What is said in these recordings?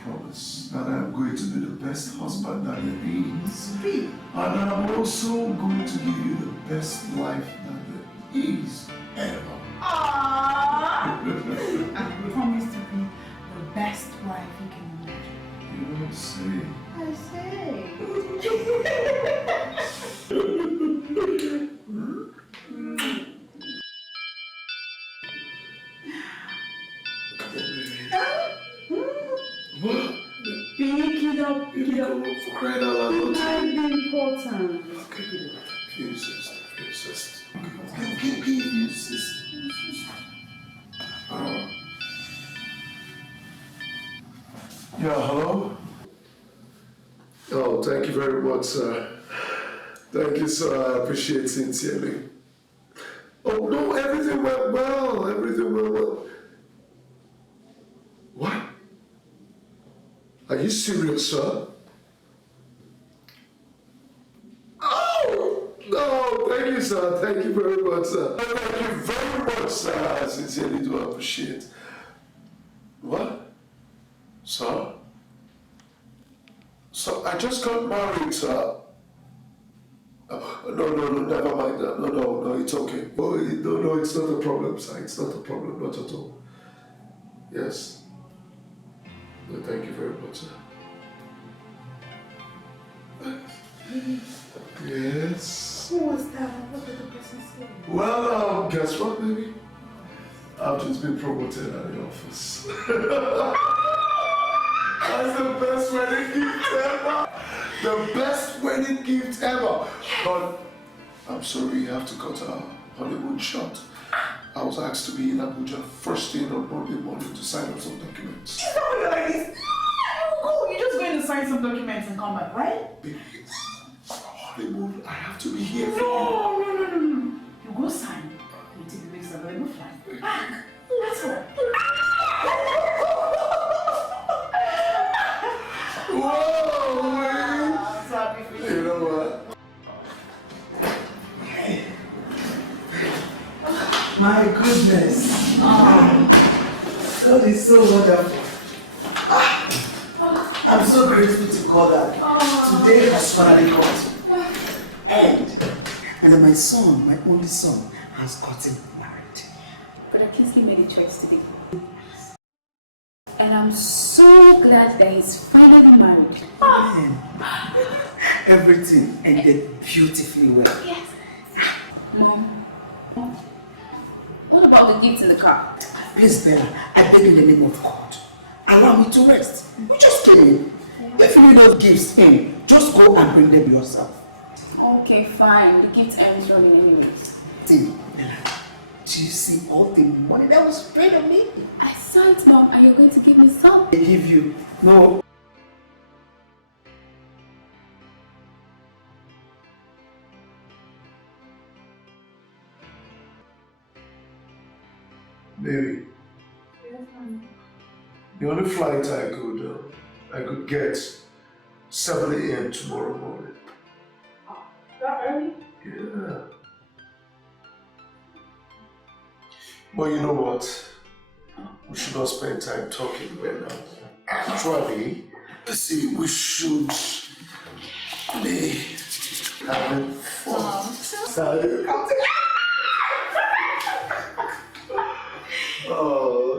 promise that I'm going to be the best husband that there is. And I'm also going to give you the best life that there is ever. Aww! I promise to be the best wife you can imagine. You don't say. I say. What? Pick it up. For crying out loud. It might be important. Okay. Give you sister. Give you sister. Yeah, hello? Oh, thank you very much, sir. Thank you, sir. I appreciate it sincerely. Oh, no, everything went well. Everything went well. What? Are you serious, sir? Oh! No, thank you, sir. Thank you very much, sir. Thank you very much, sir. I sincerely do appreciate. What? Sir? So I just got married, sir. No, never mind that. No, it's okay. No, it's not a problem, sir. It's not a problem, not at all. Yes. No, thank you very much, sir. Yes. Who was that? What did the person say? Well, guess what, baby? I've just been promoted at the office. That's the best wedding gift ever! The best wedding gift ever! But I'm sorry, you have to cut our honeymoon short. I was asked to be in Abuja first thing on Monday morning to sign up some documents. It's not really like this. Go. You're just going to sign some documents and come back, right? Baby, honeymoon, I have to be here for you. No. You go sign. You take the next available flight. Back. Let's go. Whoa, man. I'm so happy for you. You know what? My goodness. God is so wonderful. I'm so grateful to God that today has finally come. And my son, my only son, has gotten married. But Kingsley made a choice today. And I'm so glad that he's finally married. Man, everything ended beautifully well. Yes. Mom, what about the gifts in the car? Please, Bella, I beg in the name of God, allow me to rest. You just came in. If you need those gifts just go and bring them yourself. Okay, fine. The gift ends running anyways. See, Bella, do you see all the money that was spread on me? I saw it, Mom, and you're going to give me some. I give you. No. Baby, the only flight I could get 7 a.m. tomorrow morning. Oh, that early? Yeah. But you know what? We should not spend time talking right now. Actually, see, we should be having fun. So, come together. Oh,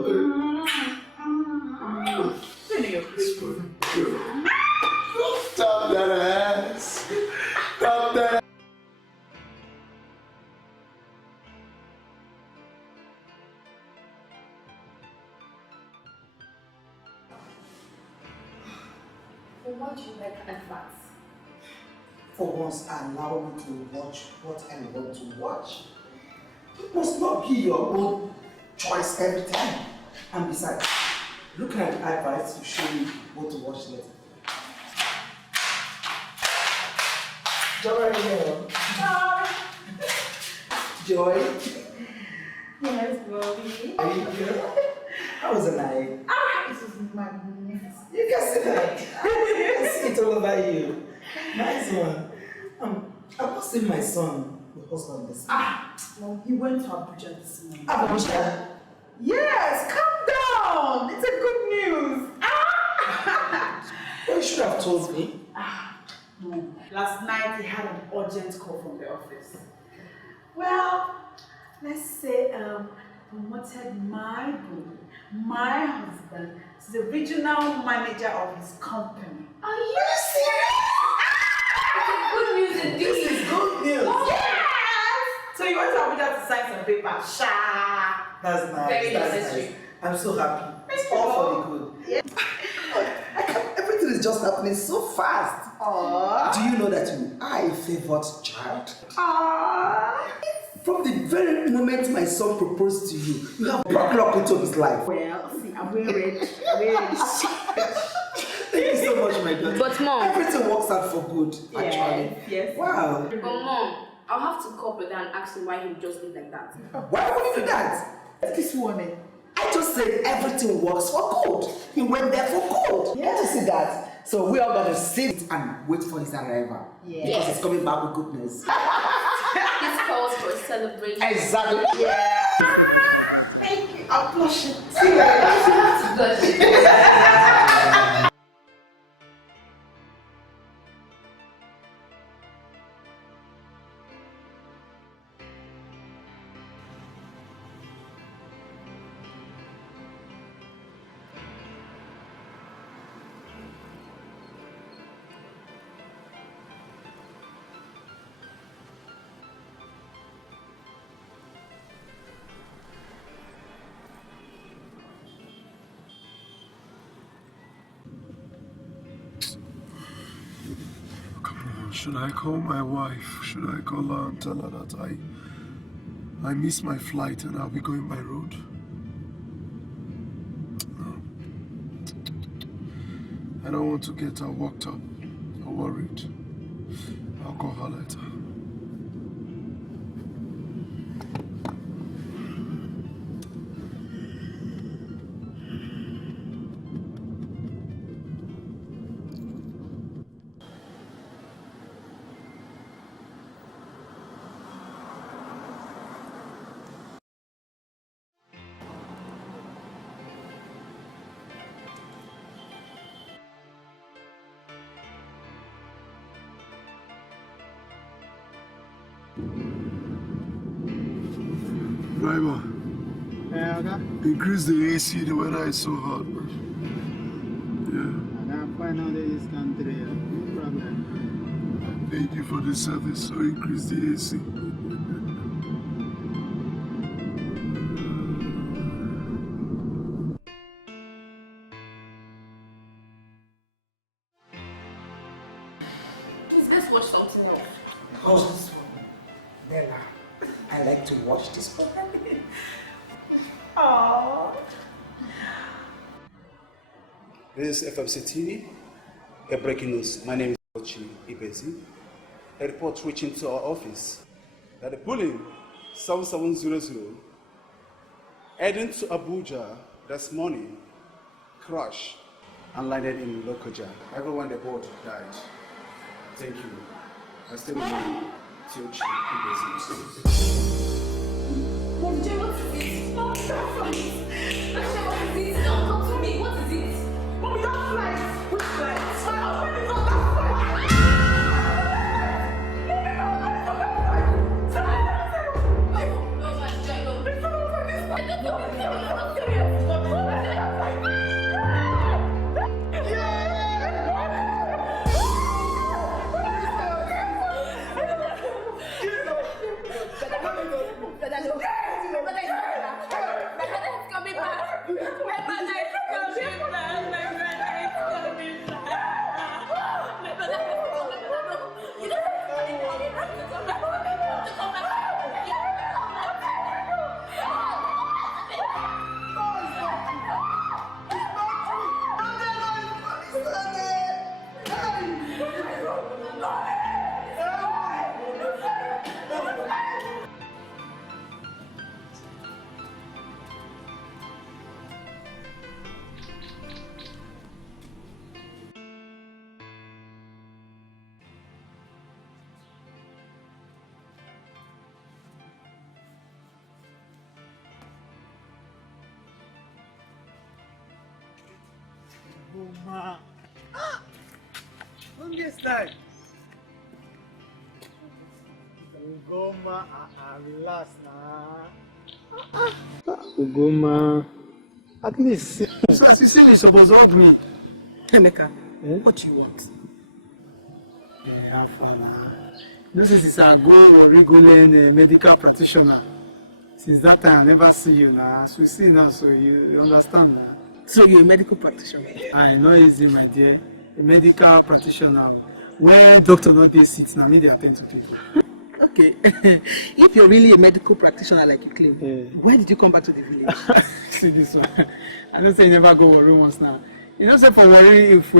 stop that ass. Stop that. What do you like advance? For once, allow me to watch what I want to watch. It must not be your own choice every time. And besides, looking at the advice will show you what to watch later. Joy here. Joy. Yes, Bobby. Are you here? How was the night? This was magnificent. You can see that. I see it all over you. Nice one. I've not seen my son, the husband, this morning. Well, he went to Abuja this morning. Abuja? Yes, calm down. It's a good news. should have told me. No. Last night he had an urgent call from the office. Well, let's say promoted my boo, my husband, to the regional manager of his company. Are you serious? Good news indeed. This is good news. Yes! So you want Abuja to sign some paper? Sha! That's nice. Very That's necessary. nice. I'm so happy. It's all for the good. Yeah. Everything is just happening so fast. Aww. Do you know that you are a favored child? Aww. From the very moment my son proposed to you, you have brought luck into his life. Well, see, I'm very ready. Thank you so much, my daughter. But Mom. Everything works out for good, actually. Yes. Wow. But Mom, I'll have to call brother and ask him why he would just leave like that. Why would you do that? This woman. I just said everything works for good. He went there for good. Yeah. Can't you see that? So we are going to sit and wait for his arrival. Yeah. Because he's coming back with goodness. This calls for a celebration. Exactly. Yeah. Thank you. I'm blushing. You have to blush. Should I call my wife? Should I call her and tell her that I missed my flight and I'll be going by road? No. I don't want to get her worked up or worried. I'll call her later. Driver, increase the AC, the weather is so hot, man. Yeah. I can't find out in this country, no problem. I paid you for the service, so increase the AC. Please, let's watch something else. Oh, Bella, I like to watch this program. Aww. This is FMC TV. A breaking news. My name is Nkechi Nweje. A report reaching to our office that the Boeing 7700 heading to Abuja this morning crashed and landed in Lokoja. Everyone on board died. Thank you. I still remain Nkechi Nweje. Mom, Jay, what is this? Mom, stop flight. Asha, what is this? Don't talk to me. What is it? Mommy, that flight. Which flight? My husband is on that flight. Mommy, my husband is on that flight. No, my Jay, no. It's not over this flight. Don't talk to me. I'm not serious. Longest time. Ugoma, relax now. Ugoma. At least. So as you see me, suppose hug me. Emeka, what do you want? Yeah, this is a go or regular medical practitioner. Since that time, I never see you now. As we see now, so you understand now. So you're a medical practitioner? I know easy, my dear. A medical practitioner. When doctor not dey sit, now me they attend to people. Okay. If you're really a medical practitioner like you claim, why did you come back to the village? See this one. I don't say you never go worry once now. You know, say for worry if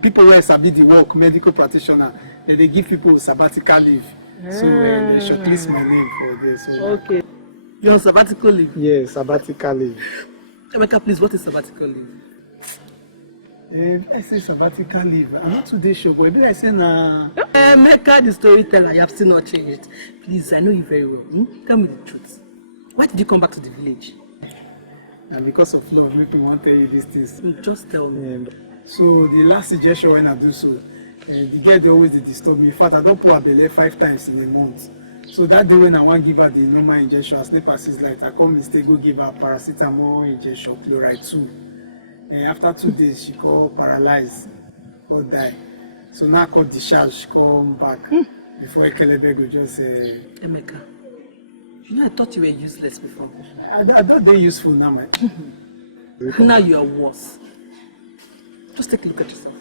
people were sabi the work, medical practitioner, then they give people sabbatical leave. So they shortlist my name for this. So, okay. You're on sabbatical leave? Yes, sabbatical leave. Emeka, please, what is sabbatical leave? I say sabbatical leave. I'm not today sure, but I say na. Emeka, the storyteller, you have still not changed. Please, I know you very well. Tell me the truth. Why did you come back to the village? And because of love, make me want to tell you these things. Just tell me. So the last suggestion when I do so, the girl they always disturb me. In fact, I don't put her belly 5 times in a month. So that day when I want to give her the normal injection, as NEPA sees light, I come instead go give her paracetamol injection, chloride 2. And after 2 days, she got paralyzed or die. So now I got discharge, she come back. Before Ekelebe go just say... Emeka, you know I thought you were useless before. I thought they're useful now, man. Now you are worse. Just take a look at yourself.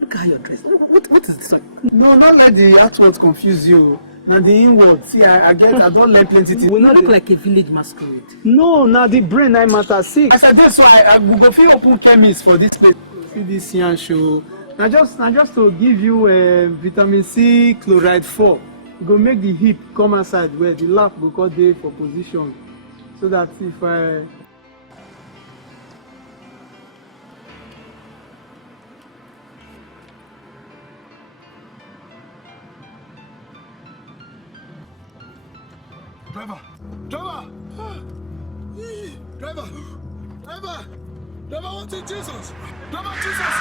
Look at how you're dressed. What is this one? No, not let the outward confuse you. Now the inward. See, I don't learn plenty things. You look like a village masquerade. No, now the brain I matter. See, as I did so, I will go feel open chemist for this place. See this young show. Now just to give you vitamin C chloride 4. You go make the hip come outside where the lap will go there for position. So that if I... Driver! Driver, what is Jesus? Driver, Jesus!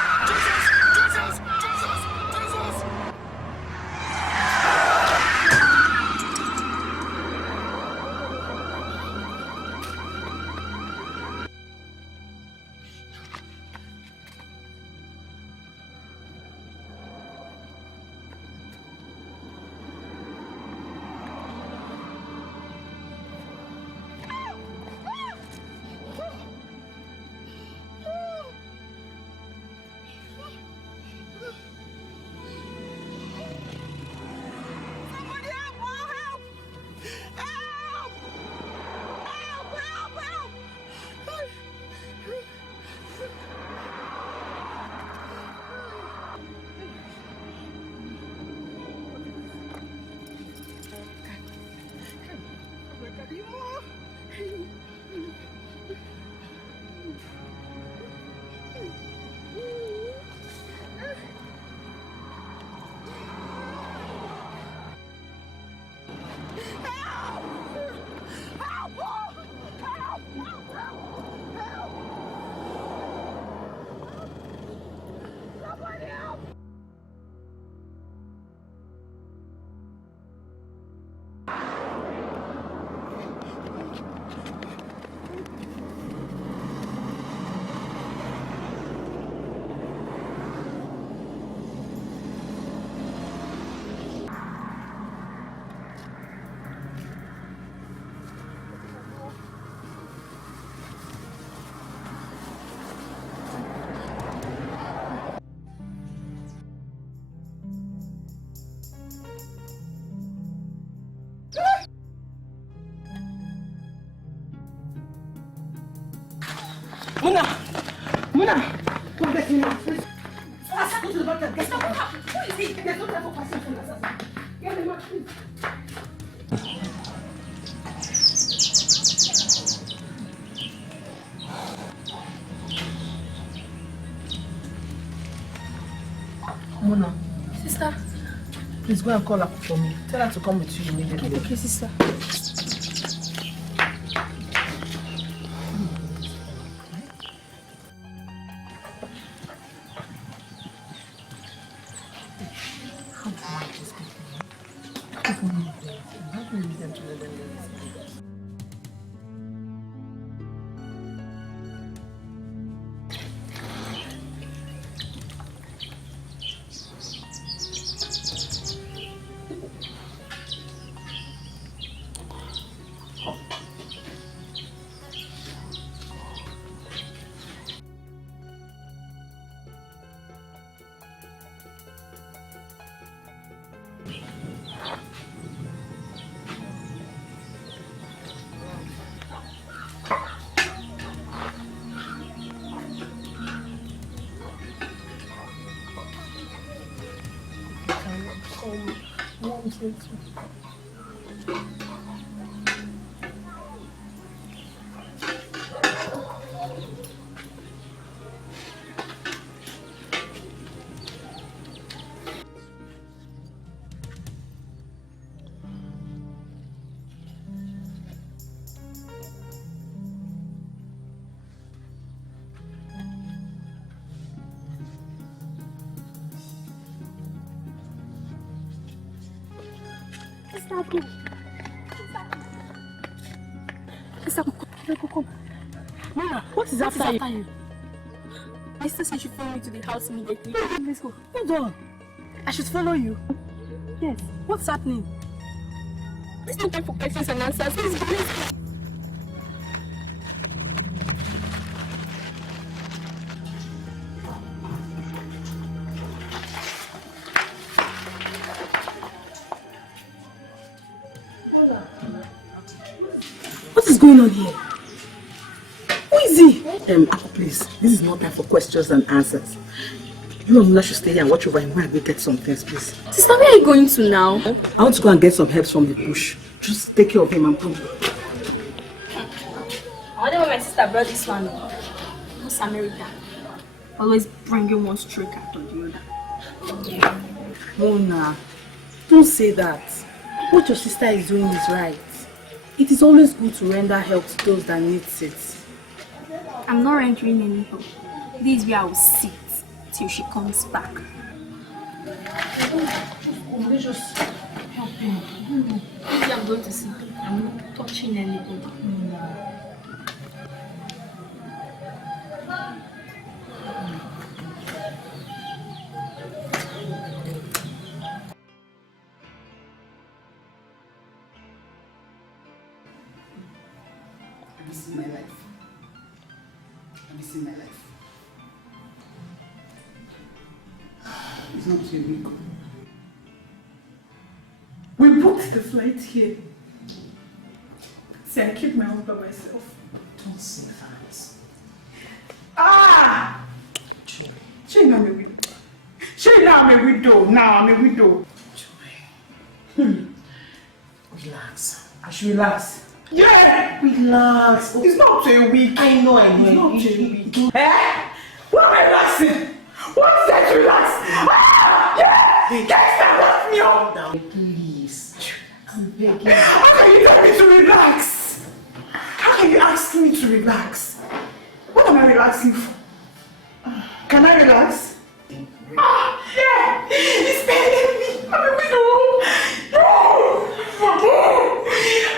Muna, come back here. Go to the doctor. Get up. Who is he? There's no time for questions from the assassin. Get him out, please. Muna. Sister. Please go and call her for me. Tell her to come with you immediately. Okay, sister. How can you leave them to let them go? Mama, what is after you? My sister said she should follow me to the house immediately. Let's go. Hold on. I should follow you? Yes. What's happening? There's no time for questions and answers. Let's go. Let's go. What is going on here? Who is he? Uncle, please, this is not time for questions and answers. You and Mula should stay here and watch over him while I go get some things, please. Sister, where are you going to now? I want to go and get some herbs from the bush. Just take care of him and come. I wonder where my sister brought this one. What's America? Always bringing one stray cat or the other. Mona, don't say that. What your sister is doing is right. It is always good to render help to those that need it. I'm not rendering any help. This is where I will sit till she comes back. Let's just help him. Maybe I'm going to sleep. I'm not touching anybody. I'm missing my life. I'm missing my life. It's not too weak. We booked the flight here. See, I keep my own by myself. Don't say that. Ah! Joy. She now I'm a widow. She now I'm a widow. Now I'm a widow. Joy. Relax. I should relax. Yeah! Relax. It's not a week. I know. It's not a week. Eh? What am I relaxing? What's that to relax? Ah! Yeah! Gangsta, what's me on? Calm down, please. I'm begging. How can you tell me to relax? How can you ask me to relax? What am I relaxing for? Can I relax? Ah! Yeah! It's paining me. I'm a widow. No!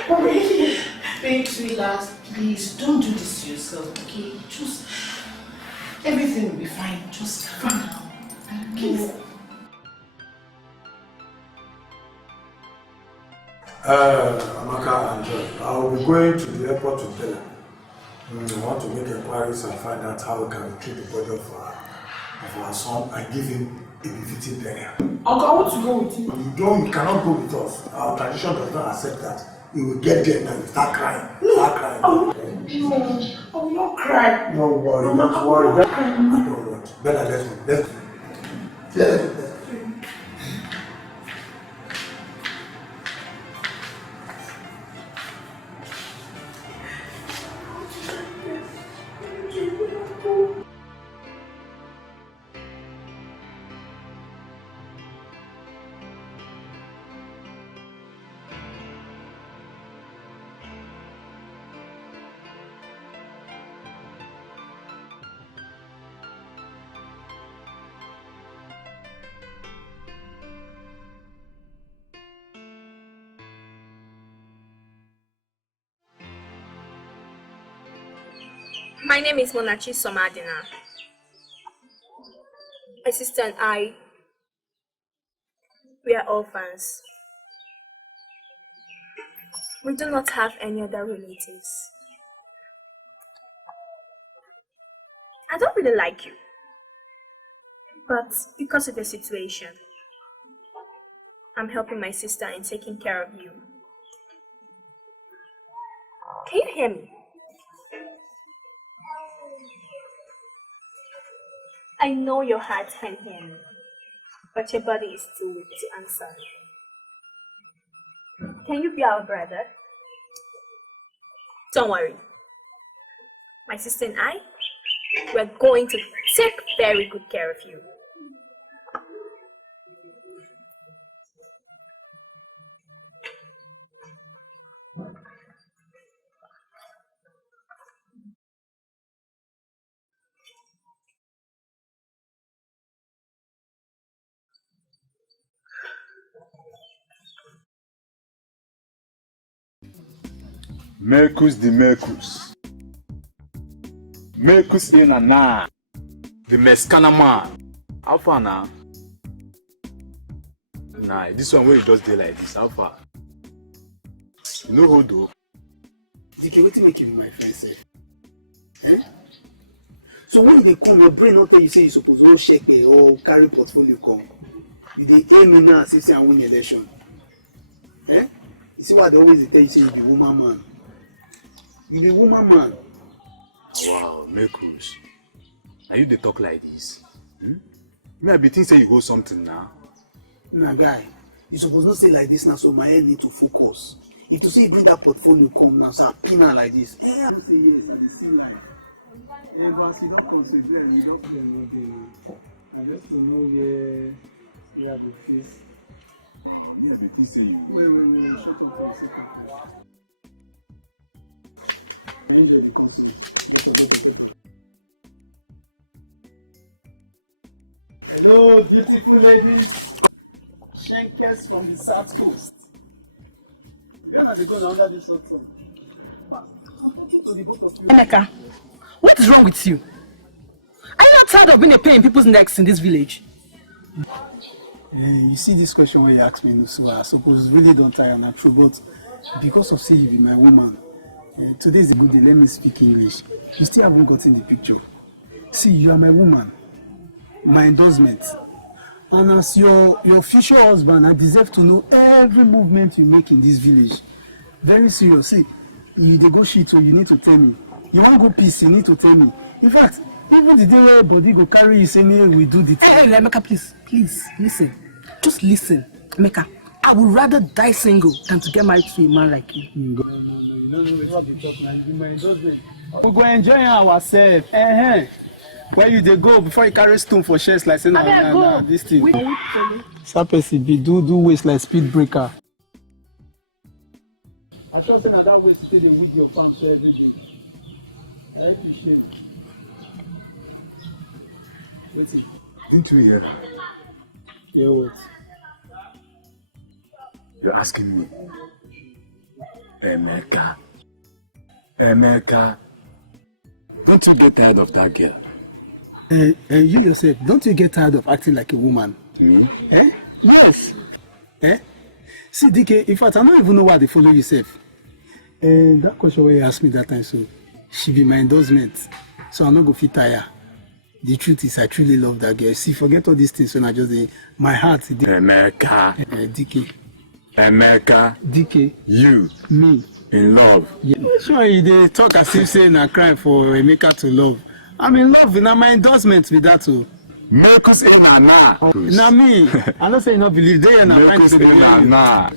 Oh, really? Babes, relax. Please, don't do this to yourself, okay? Just... everything will be fine. Just calm down. Please. Amaka and Joy, I will be going to the airport to tell her. I want to make inquiries and find out how we can retrieve the body of our son and give him a befitting burial. Uncle, I want to go with you. You cannot go with us. Our tradition does not accept that. You will get there and you start crying. Start crying. I will not cry. No worry, don't worry. I don't want. Better let's go. Let's go. My name is Monachi Somadina. My sister and I, we are orphans. We do not have any other relatives. I don't really like you, but because of the situation, I'm helping my sister in taking care of you. Can you hear me? I know your heart can hear me, but your body is too weak to answer. Can you be our brother? Don't worry. My sister and I, we're going to take very good care of you. Mercus the Mercus. Mercus in a na. The Mexicana man. How far now? Nah, this one where you just do like this. How far? You know who do? DK, what make you be my friend, sir? Eh? So when they come, your brain not tell you say you suppose to shake me or carry portfolio come. You dey aim me now and say and win election. Eh? You see what they always tell you say you be woman man. You be woman man. Wow, Mercus. Are you the talk like this? Me I be think say you go something now. Nah, guy, you suppose not say like this now, so my head need to focus. If to say you bring that portfolio come now, so I pin her like this. Eh, I don't say yes, I dey see life. Yeah, but as you don't consider, you don't care nothing. I just to know where the face. Yeah, but he say you. Wait, shut up for a second. I enjoy the consent. Get. Hello, beautiful ladies. Shenkers from the South Coast. You are not going under this hot sun. I'm talking to the both of you. Emeka, what is wrong with you? Are you not tired of being a pain in people's necks in this village? You see this question when you ask me, so I suppose really don't tire and true, but because of say you be my woman, today is a good day, let me speak English. You still haven't gotten the picture. See, you are my woman, my endorsement. And as your future husband, I deserve to know every movement you make in this village. Very serious. See, you dey go shit, so you need to tell me. You want to go peace, you need to tell me. In fact, even the day where body go carry you, say me, we do the thing. Hey, Emeka, please, listen. Just listen. Emeka, I would rather die single than to get married to a man like you. No, you don't know what they talk now. You be my endorsement. We go enjoy ourselves. Where you dey go before you carry stone for chest like saying this thing. Sapesi be do waste like speed breaker. I trust that way to take the weed your farm so every day. I appreciate it. Wait. Didn't you hear? Yeah, what? You're asking me. Emeka. Don't you get tired of that girl? You yourself, don't you get tired of acting like a woman? Me? Yes. See, DK, in fact, I don't even know why they follow yourself. That question where you asked me that time, so she be my endorsement. So I'm not going to fit tire. The truth is, I truly love that girl. See, forget all these things when I just say, my heart. Emeka. DK. Emeka. DK. You. Me. In love. Yeah. Sure, they talk as if saying I cry for Emeka to love. I'm in love, and my endorsement with that too. Mercus in a na. Now me, I don't say you not believe they and I find Mercus in a na.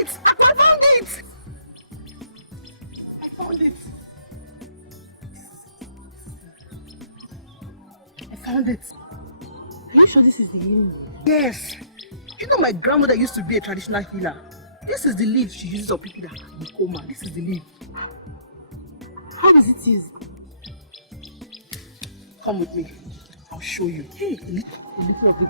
it! I found it! I found it! I found it. Are you sure this is the healing? Yes. You know my grandmother used to be a traditional healer. This is the leaf she uses on people that are in coma. This is the leaf. How is it used? Come with me. I'll show you. Hey, a little of it.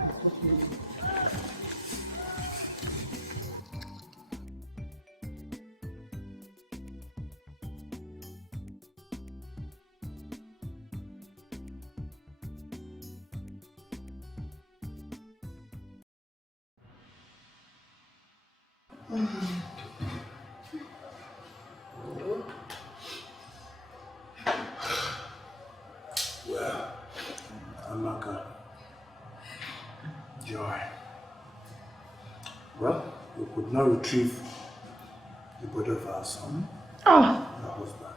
Well, Amaka, Joy. Well, we could not retrieve the body of our son, our husband.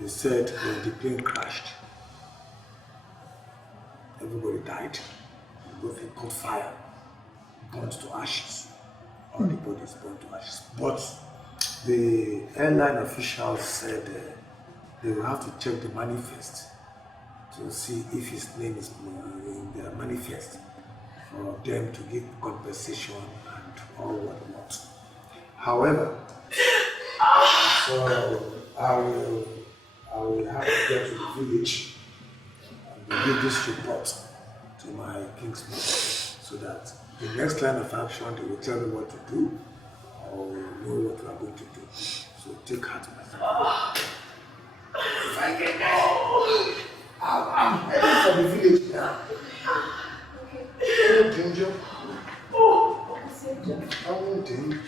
They said when the plane crashed, everybody died. Both they caught fire, burnt to ashes. All the bodies burnt to ashes. But the airline officials said they will have to check the manifest to see if his name is in their manifest for them to give compensation and all whatnot. However, so I will have to go to the village and give this report to my kingsman so that the next line of action they will tell me what to do or we know what we are going to do. So take heart, my friend. If I can go, I'm heading for the village now. Oh, danger. Oh, danger.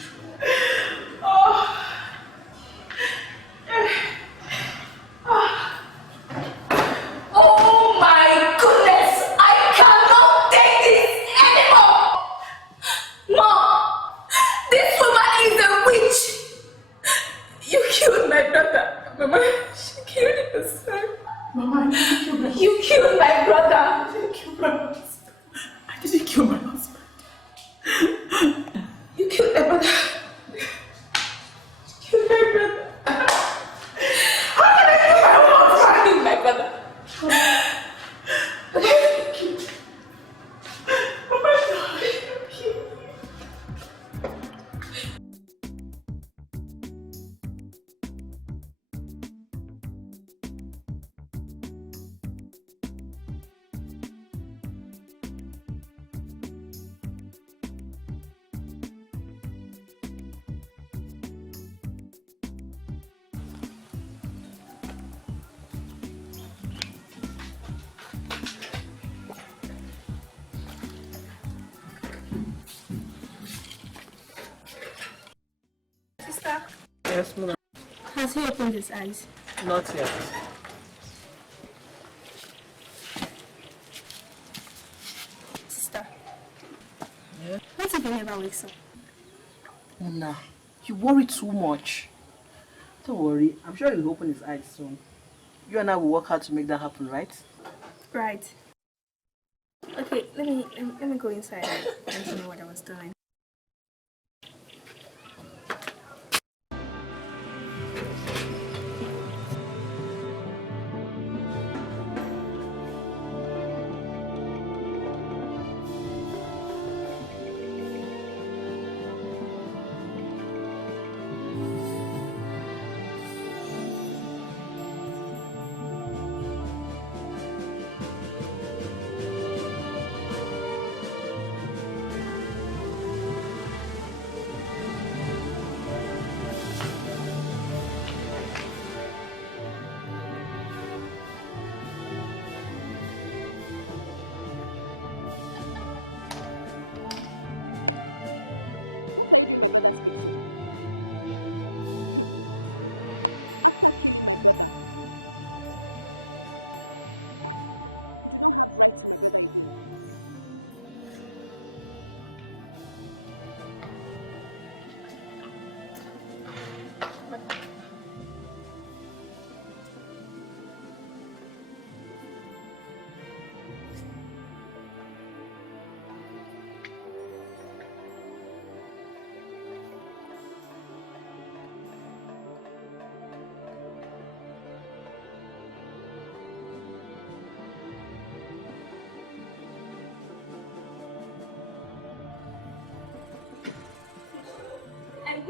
Oh my goodness! I cannot take this anymore! Mom! This woman is a witch! You killed my brother. Mama, she killed herself. Mama, I didn't kill my husband. You killed my brother. I didn't kill my husband. I didn't kill my husband. You killed my brother. You killed my brother. How can I kill my husband? You killed my brother. Sister, Yes, Mother. has he opened his eyes? Not yet. Sister, Yeah? what if he never wakes up? Nah, you worry too much. Don't worry, I'm sure he'll open his eyes soon. You and I will work hard to make that happen, right? Right. Okay, let me go inside and continue what I was doing.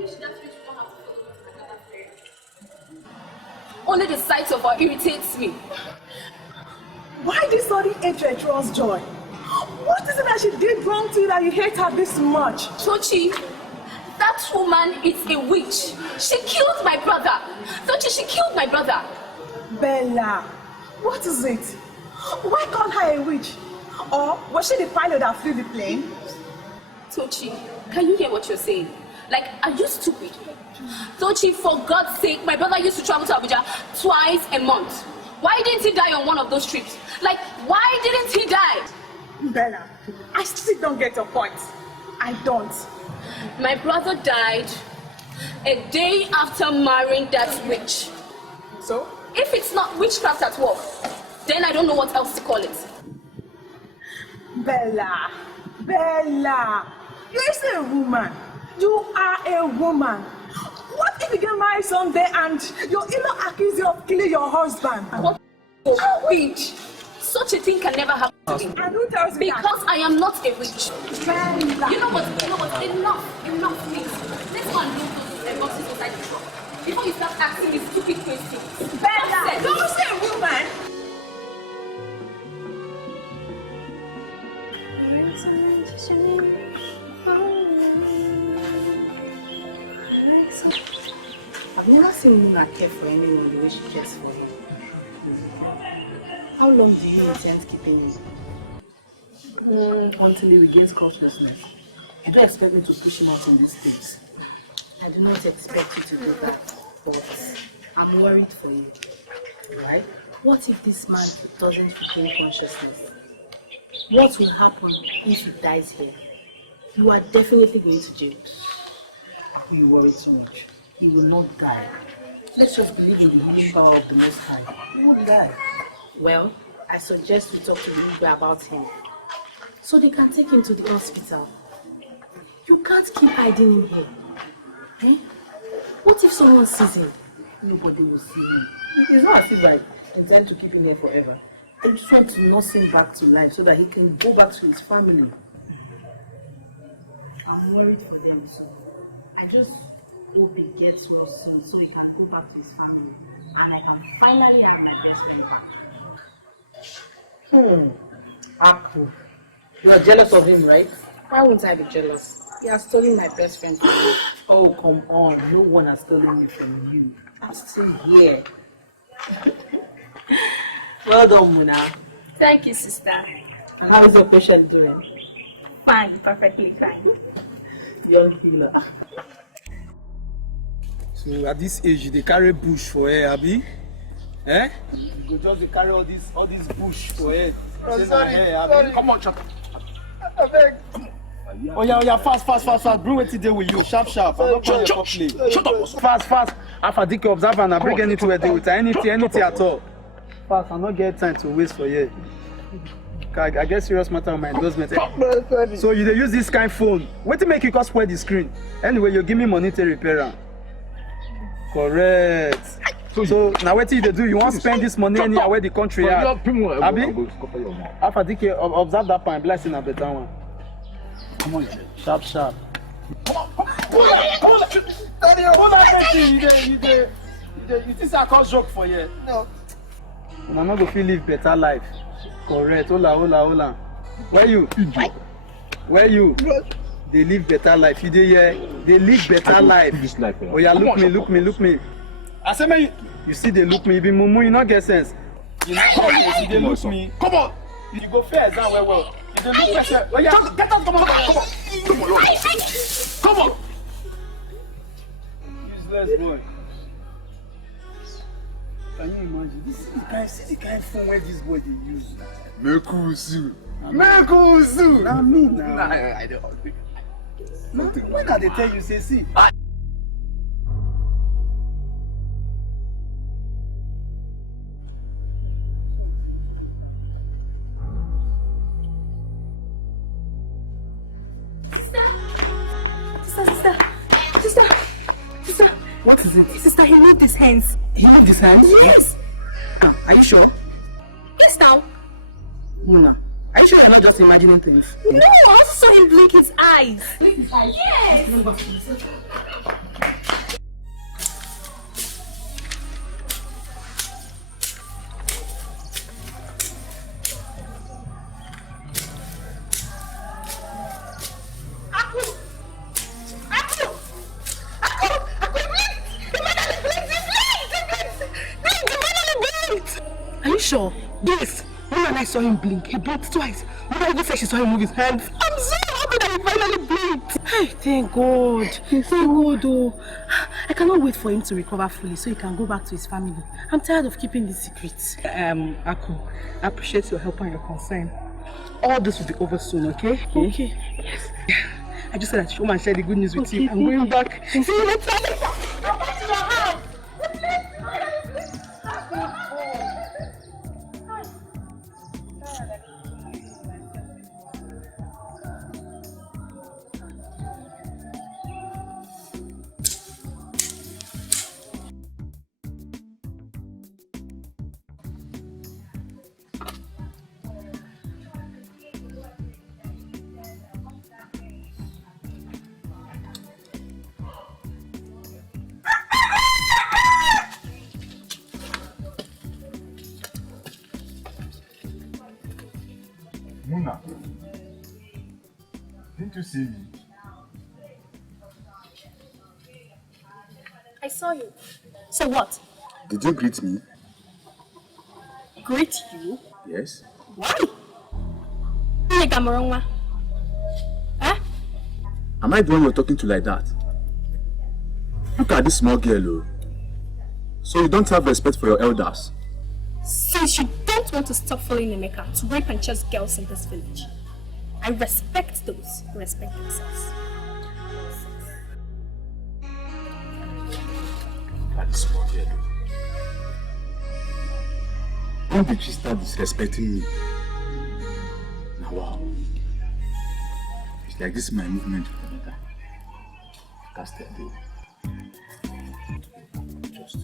wish that witch would not have to follow me to another prayer. Only the sight of her irritates me. Why this sudden hatred towards Joy? What is it that she did wrong to you that you hate her this much? Tochi, that woman is a witch. She killed my brother. Tochi, she killed my brother. Bella, what is it? Why call her a witch? Or was she the pilot that flew the plane? Tochi, can you hear what you're saying? Like, are you stupid? Tochi, for God's sake, my brother used to travel to Abuja twice a month. Why didn't he die on one of those trips? Like, why didn't he die? Bella, I still don't get your point. I don't. My brother died a day after marrying that witch. So? If it's not witchcraft at work, then I don't know what else to call it. Bella, Bella, you're still a woman. You are a woman. What if you get married someday and your in-law accuse you of killing your husband? What witch? Such a thing can never happen to me. And who tells me because that? I am not a witch. Bella. You know what? Enough, please. Let's go and look those boxes inside the truck. Before you start asking me stupid questions. Bella, don't say a woman. I've never seen Nina care for anyone the way she cares for him. How long do you intend keeping him? Until he regains consciousness. You don't expect me to push him out in this place. I do not expect you to do that, but I'm worried for you. Right? What if this man doesn't regain consciousness? What will happen if he dies here? You are definitely going to jail. You worry too much. He will not die. Let's just believe in the healing power of the Most High. He won't die. Well, I suggest we talk to the Igwe about him, so they can take him to the hospital. You can't keep hiding him here. Eh? What if someone sees him? Nobody will see him. It's not as if I intend to keep him here forever. I just want to nurse him back to life so that he can go back to his family. I'm worried for them too. I just hope he gets well soon so he can go back to his family and I can finally have my best friend back. Aku, you are jealous of him, right? Why won't I be jealous? He has stolen my best friend from me. Oh, come on. No one has stolen me from you. I'm still here. Well done, Muna. Thank you, sister. And how is your patient doing? Fine, perfectly fine. Young healer. So at this age, they carry bush for her, Abi? Eh? You go just carry all this bush for her. Sorry. Come on, shut up. Oh yeah, fast. Bring what today with you. Sharp. I'm not going to play. Shut up. Fast. Afadike observe and I bring anything with her. Anything at all. Fast, I not get time to waste for you. I get serious matter on my endorsement. So you dey use this kind phone. What to make you cost spoil the screen? Anyway, you give me money to repair am. Correct. So now what you do? You want to spend this money anywhere where the country at? Abi? Afadike observe that point. Blessing a better one. Come on, sharp. Come on. You think I cause joke for you? No. I'm not gonna live better life. Correct. Hola. Where you? They live better life. You dey here? They live better life. Oh yeah, look me. I say man, you see they look me. You be mumu, you not get sense. You not get sense. You dey look me. Come on. You go fair exam well. You dey look better. Oh yeah, get out. Come on. Useless boy. Can you imagine? This is the kind of phone where this boy they use. Mekusu. Now me now. I don't. When are they tell you say see? Sister. What is it? Sister, he moved his hands. He moved his hands? Yes. Are you sure? Yes, now. Muna, are you sure you're not just imagining things? No, I also saw him blink his eyes. Yes! Are you sure? Yes. When I saw him blink, he blinked twice. Mama even said she saw him move his hands. I'm so happy that he finally blinked. Hey, thank God. Thank God, oh. I cannot wait for him to recover fully so he can go back to his family. I'm tired of keeping this secret. Aku, I appreciate your help and your concern. All this will be over soon, okay? Okay. Yes. I just said that show and share the good news with you. I'm going back. See you later. Come back to your house. Muna, didn't you see me? I saw you. So what? Did you greet me? Greet you? Yes. Why? Huh? Am I the one you're talking to like that? Look at this small girl, oh. So you don't have respect for your elders? Since you don't want to stop following Emeka to rape and chase girls in this village, I respect those who respect themselves. Look at this small girl, oh. When did she start disrespecting me? Now wow. It's like this is my movement with Emeka. Casted, though. Just.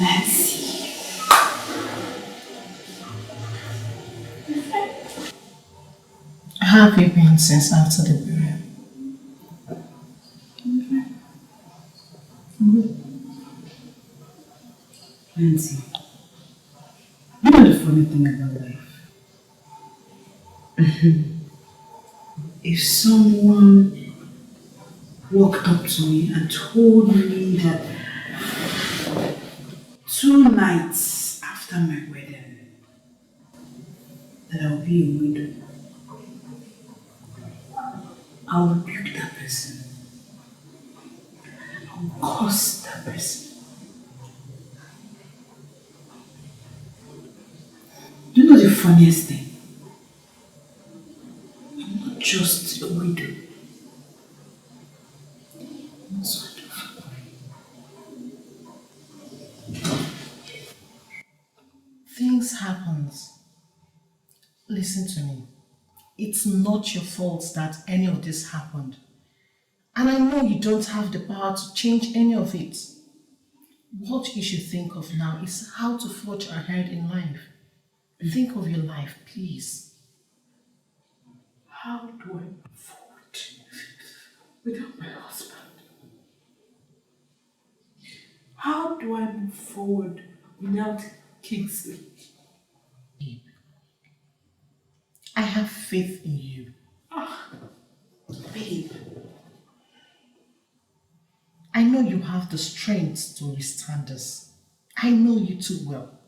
Let's see. How have you been since after the burial? Nancy, you know the funny thing about life? If someone walked up to me and told me that 2 nights after my wedding that I'll be a widow, I'll rebuke that person. I'll curse that person. You know the funniest thing? I'm not just a widow. I'm also a Things happen. Listen to me. It's not your fault that any of this happened. And I know you don't have the power to change any of it. What you should think of now is how to forge ahead in life. Think of your life, please. How do I move forward without my husband? How do I move forward without Kingsley? I have faith in you. Babe. I know you have the strength to withstand this. I know you too well.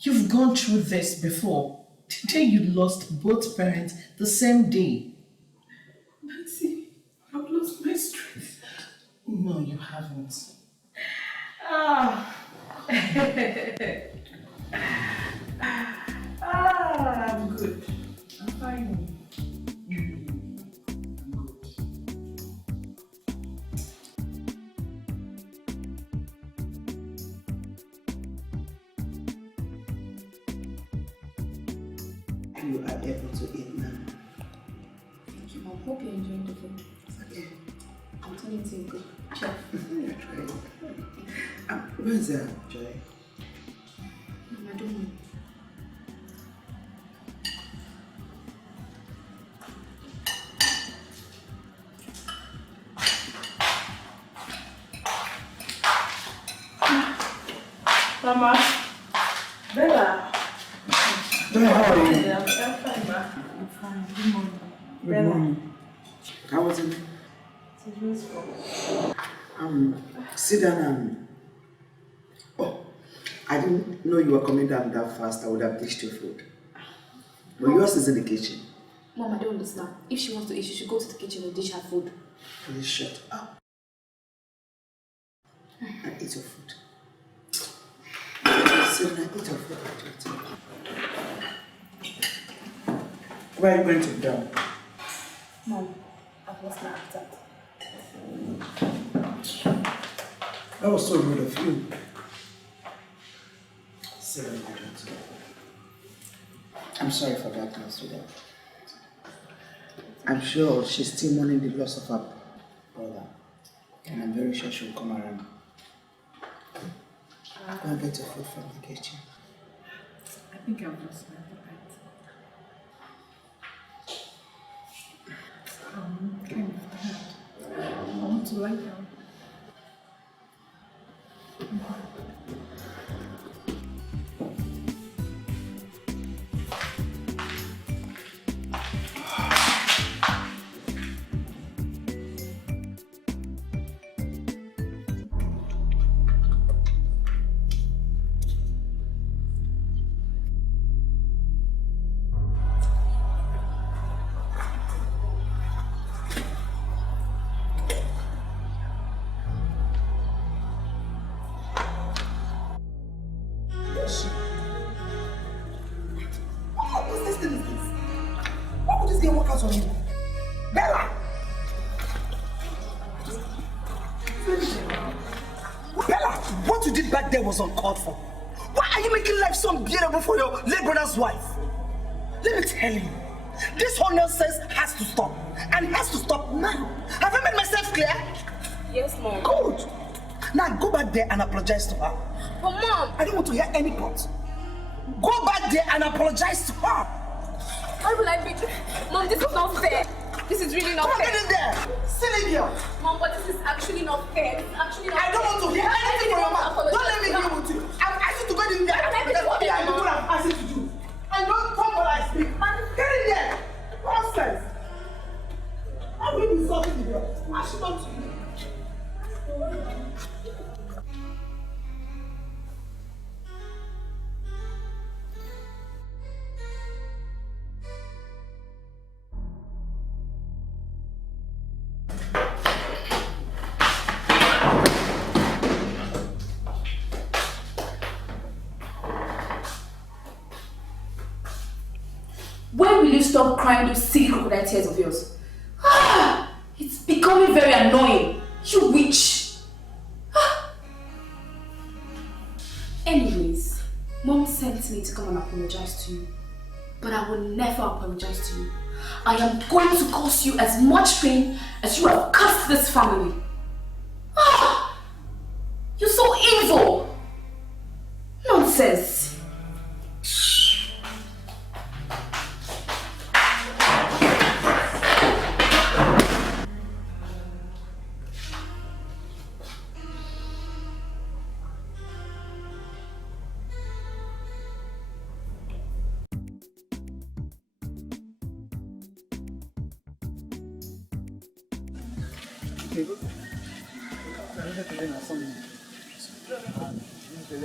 You've gone through this before. Today you lost both parents the same day. Nancy, I've lost my strength. No, you haven't. I'm good. I'm fine. You are able to eat now. Thank you, Mom. Hope you're enjoying the food. Okay. I'm turning to a good chef. Where's that, Joy? Mom, I don't know. Mama, Bella. How are you? I'm fine, ma. I'm fine. Good morning. Good morning. How was it? It was fun. Sit down and... Oh, I didn't know you were coming down that fast. I would have dished your food. But yours is in the kitchen. Mom, I don't understand. If she wants to eat, she should go to the kitchen and dish her food. Please shut up. And eat your food. Sit down and eat your food. Where are you going to be down? Mom, I've lost my appetite. That was so rude of you. Sit down, my daughter. I'm sorry for that, Masуда. I'm sure she's still mourning the loss of her brother. And I'm very sure she'll come around. Go and get your food from the kitchen. I think I've lost my appetite. Kind of tired. I want to lie down. Was uncalled for. Why are you making life so unbearable for your late brother's wife? Let me tell you, this whole nonsense has to stop. And it has to stop now. Have I made myself clear? Yes, Mom. Good. Now go back there and apologize to her. But Mom! I don't want to hear any part. Go back there and apologize to her. Why will I be... Mom, this is not fair. This is really not fair. Come in there. Silly girl. Mom, but this is actually not fair. This is actually not fair. I don't want to hear anything from your mouth. Don't let me deal with you. I've asked you to go in there. That's what I do what I've asked you to do. And don't talk while I speak. Get in there. Nonsense. How will you be insulting the girl? I should not to you. When will you stop crying those silly crocodile tears of yours? Ah, it's becoming very annoying. You witch. Ah. Anyways, Mom sent me to come and apologize to you. But I will never apologize to you. I am going to cause you as much pain as you have caused this family. Ah, you're so evil. Nonsense.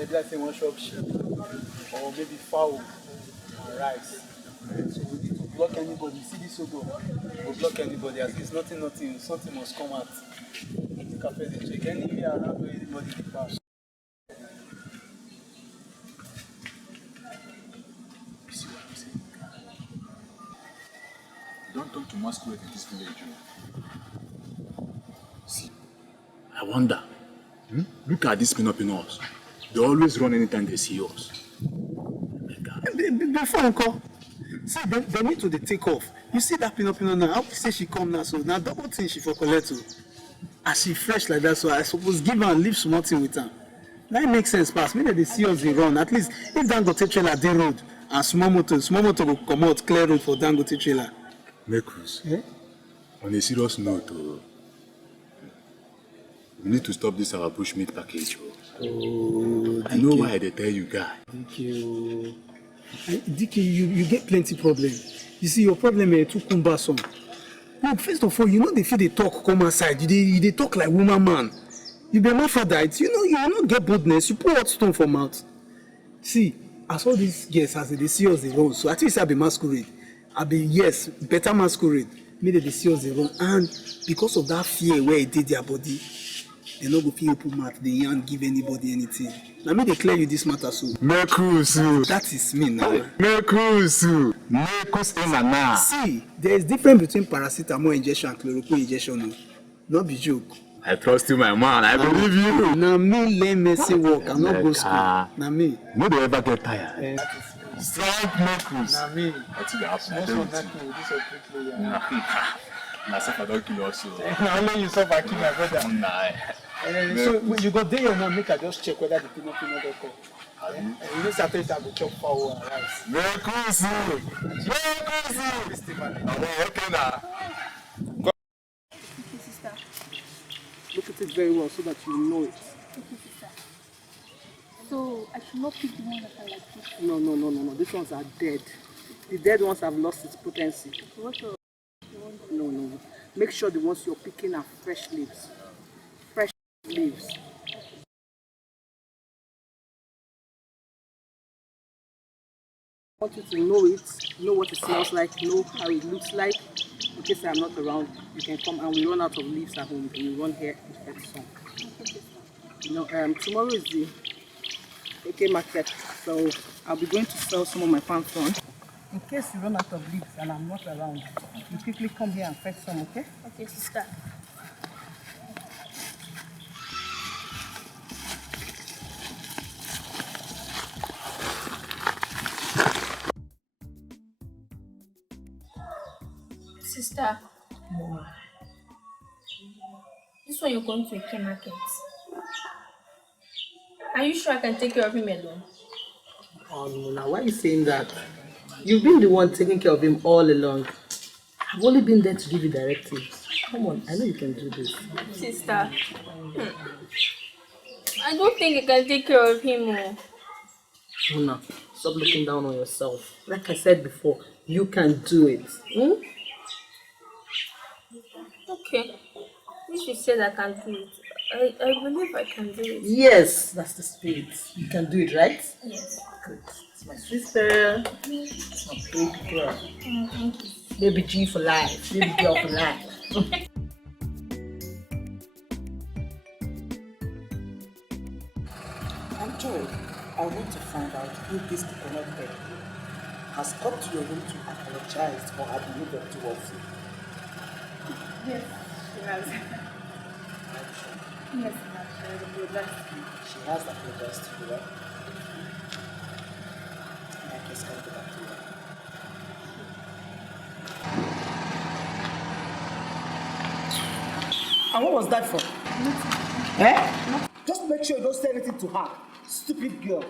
Let's say one shop sheep or maybe fowl and rice. So we need to block anybody. See this odor? We'll block anybody. At least nothing, something must come out. The cafe they check anywhere around where anybody can pass. You see what I'm saying? Don't talk to masquerade in this village. See, I wonder. Look at these pin-up-in-us. They always run anytime they see us. Oh my God. Before Uncle, see, they need to take off. You see that pin now? How say she come now? So now double thing she for collect to. As she fresh like that, so I suppose give her and leave small thing with her. That makes sense, pass. Maybe they see us they run. At least if Dangote trailer they road and small motor will come out clear road for Dangote trailer. Mekus, on a serious note, we need to stop this our bushmeat package. Oh, I know why they tell you, guy. Thank you. Dickie, you get plenty problem. You see, your problem is too cumbersome. Look, first of all, you know they feel they talk come outside. They talk like woman man. You be hermaphrodite. You know you will not get boldness. You put hot stone for mouth. See, as all these girls as they see us they run. So I think it's a be masquerade. I be yes, better masquerade. Me they see us they run, and because of that fear where it did their body, they no go feel open mouth. They can't give anybody anything. Now me they clear you this matter so. That is me now. See, there is difference between paracetamol injection and chloroquine injection. No, not be joke. I trust you, my man. I believe you. Now me learn medicine work. I'm not go school. Now me. No, they ever get tired. Strong knuckles. Now me. What's the Most of that thing, this is quickly. Nah, suffer don't kill us. Only you suffer kill my brother. Nah. So when you go there now, make I just check whether the people don't come. You know Saturday I go chop fowl and rice. Very cool, sir. Okay now. Sister. Look at it very well so that you know it. Okay, sister. So I should not pick the one that I like this. No. These ones are dead. The dead ones have lost its potency. What else? No. Make sure the ones you're picking are fresh leaves. Fresh leaves. I want you to know it, know what it smells like, know how it looks like. In case I'm not around, you can come and we run out of leaves at home. You run here and fetch some. You know, tomorrow is the AK market, so I'll be going to sell some of my palm front. In case you run out of leaves and I'm not around, you quickly come here and fetch some, okay? Okay, sister. Sister, this one you're going to a K market. Are you sure I can take care of him alone? Oh no, now why are you saying that? You've been the one taking care of him all along. I've only been there to give you directives. Come on, I know you can do this. Sister, I don't think I can take care of him more. Mona, stop looking down on yourself. Like I said before, you can do it. Okay, if you said I can do it, I believe I can do it. Yes, that's the spirit. You can do it, right? Yes. Good. It's my sister. It's my baby girl. Thank you. Baby G for life. Baby girl for life. Actually, I want to find out if this disconnected has come to your room to apologize for her behavior towards you. Yes, she has. Yes, She has apologized to you, right? And I guess I'll go back to you. And what was that for? Nothing. Eh? Just make sure you don't say anything to her. Stupid girl.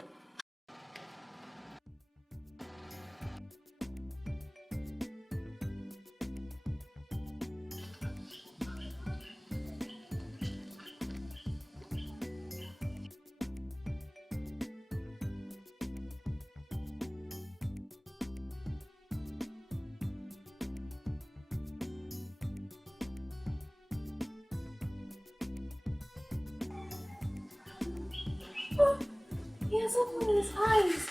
He has opened his eyes.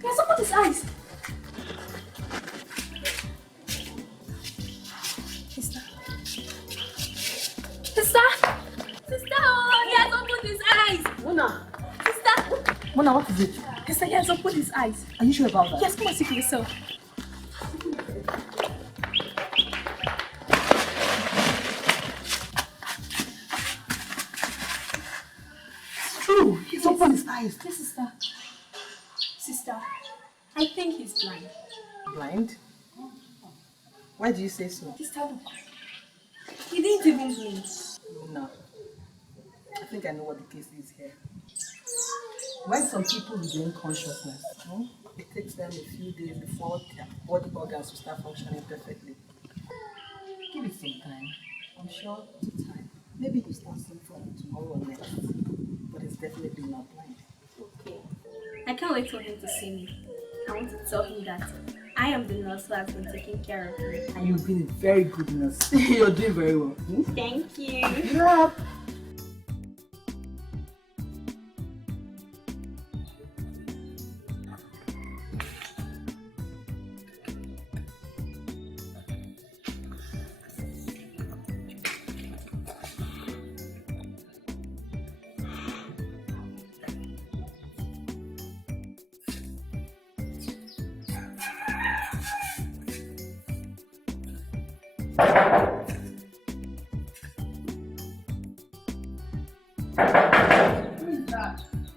He has opened his eyes. Sister. Oh, he has opened his eyes. Mona. Sister. Mona, what is it? Sister, he has opened his eyes. Are you sure about that? Yes, come and see for yourself. He's opened his eyes. Yes, sister. Sister, I think he's blind. Blind? Why do you say so? Sister, look. He didn't even blink. No. I think I know what the case is here. When some people regain consciousness, it takes them a few days before their body organs will start functioning perfectly. Give it some time. I'm sure it's time. Maybe you start seeing from tomorrow or next. But it's definitely not blind. Okay. I can't wait for him to see me. I want to tell him that I am the nurse who has been taking care of him. And you've been a very good nurse. You're doing very well. Thank you. Yeah.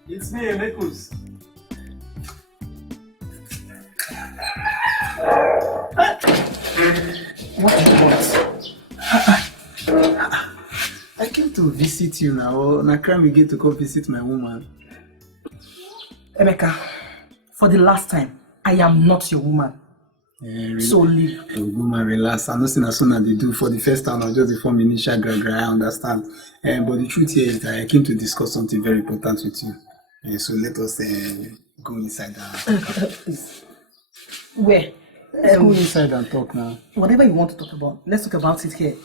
It's me, Emekus. What do you want? I came to visit you now, or na crime again to come visit my woman. Emeka, for the last time, I am not your woman. So leave. Oh, woman, relax. I know as soon as they do for the first time, I'll just form initial gra. I understand. But the truth here is that I came to discuss something very important with you. So let us go inside and talk. Where? Let's go inside and talk now. Whatever you want to talk about, let's talk about it here.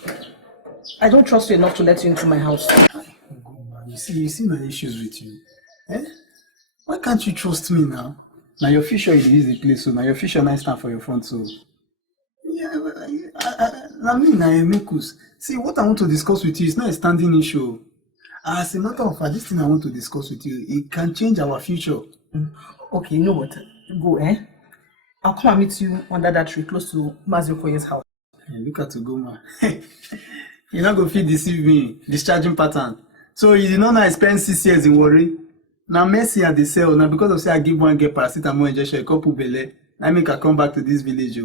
I don't trust you enough to let you into my house. You see my issues with you. Why can't you trust me now? Now your future is the place, so now your future nice stand for your front, so. Yeah, I mean, Emekus. See, what I want to discuss with you is not a standing issue. As a matter of fact, this thing I want to discuss with you, it can change our future. Okay, you know what? Go, I'll come and meet you under that tree close to Maziokoye's house. Look at Ugoma. You're not going to deceive me. Discharging pattern. So you did not know I spent 6 years in worry. Now Mercy at the cell. Now because of say I give one girl paracetamol injection, a couple belle, I make her come back to this village.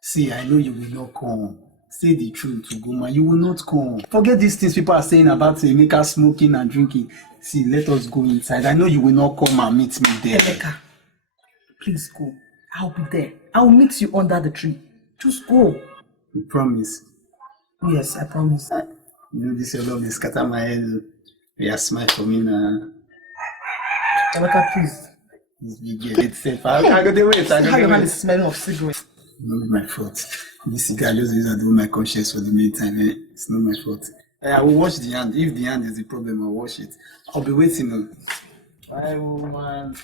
See, I know you will not come. Say the truth, Ugoma. You will not come. Forget these things people are saying about Emeka smoking and drinking. See, let us go inside. I know you will not come and meet me there. Emeka, please go. I'll be there. I'll meet you under the tree. Just go. You promise? Yes, I promise. You know this your love is scatter my head. You are smile for me now. Emeka, please. This big girl, it's safe. I go the wait. I go how the your hand wait. is smelling of cigarettes. Not my fault. This cigar just use to do my conscience for the meantime. It's not my fault. I will wash the hand. If the hand is the problem, I'll wash it. I'll be waiting. My woman,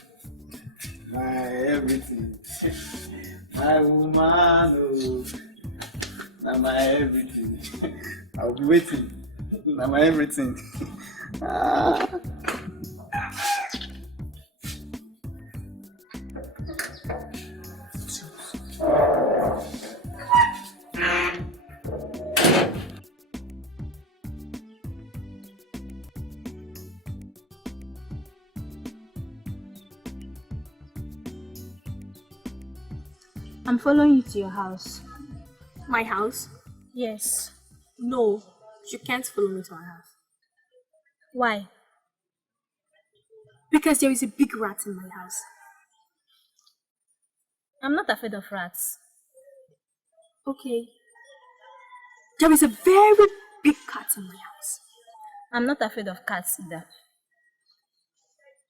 my everything. My woman, oh, now my everything. I'll be waiting. Now my everything. I'm following you to your house. My house? Yes. No, you can't follow me to my house. Why? Because there is a big rat in my house. I'm not afraid of rats. Okay. There is a very big cat in my house. I'm not afraid of cats either.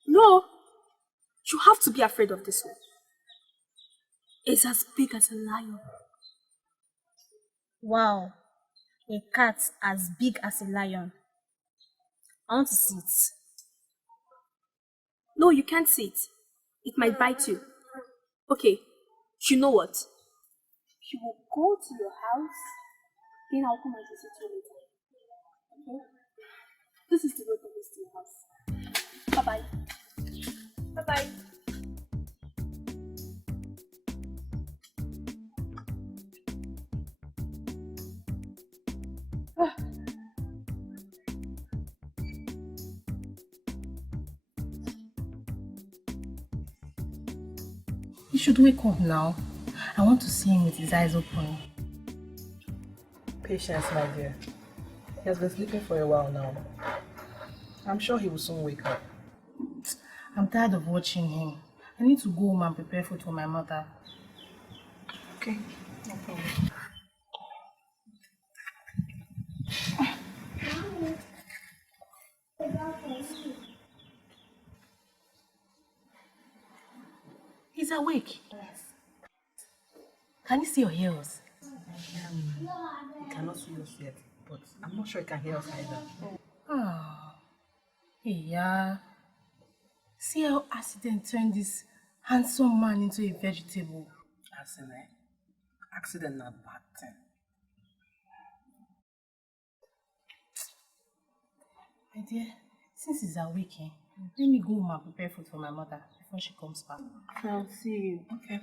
No, you have to be afraid of this one. It's as big as a lion. Wow. A cat as big as a lion. I want to see it. No, you can't see it. It might bite you. Okay, you know what? You will go to your house, then I'll come and visit you later. Okay? This is the road that leads to your house. Bye-bye. Bye-bye. You should wake up now. I want to see him with his eyes open. Patience, my dear. He has been sleeping for a while now. I'm sure he will soon wake up. I'm tired of watching him. I need to go home and prepare food for my mother. Okay, no problem. He's awake. Yes. Can you see your heels? He cannot see us yet, but I'm not sure he can hear us either. Oh. Yeah. See how accident turned this handsome man into a vegetable. Accident not bad thing. My dear, since he's awake, let me go home and prepare food for my mother before she comes back. I'll see you. Okay.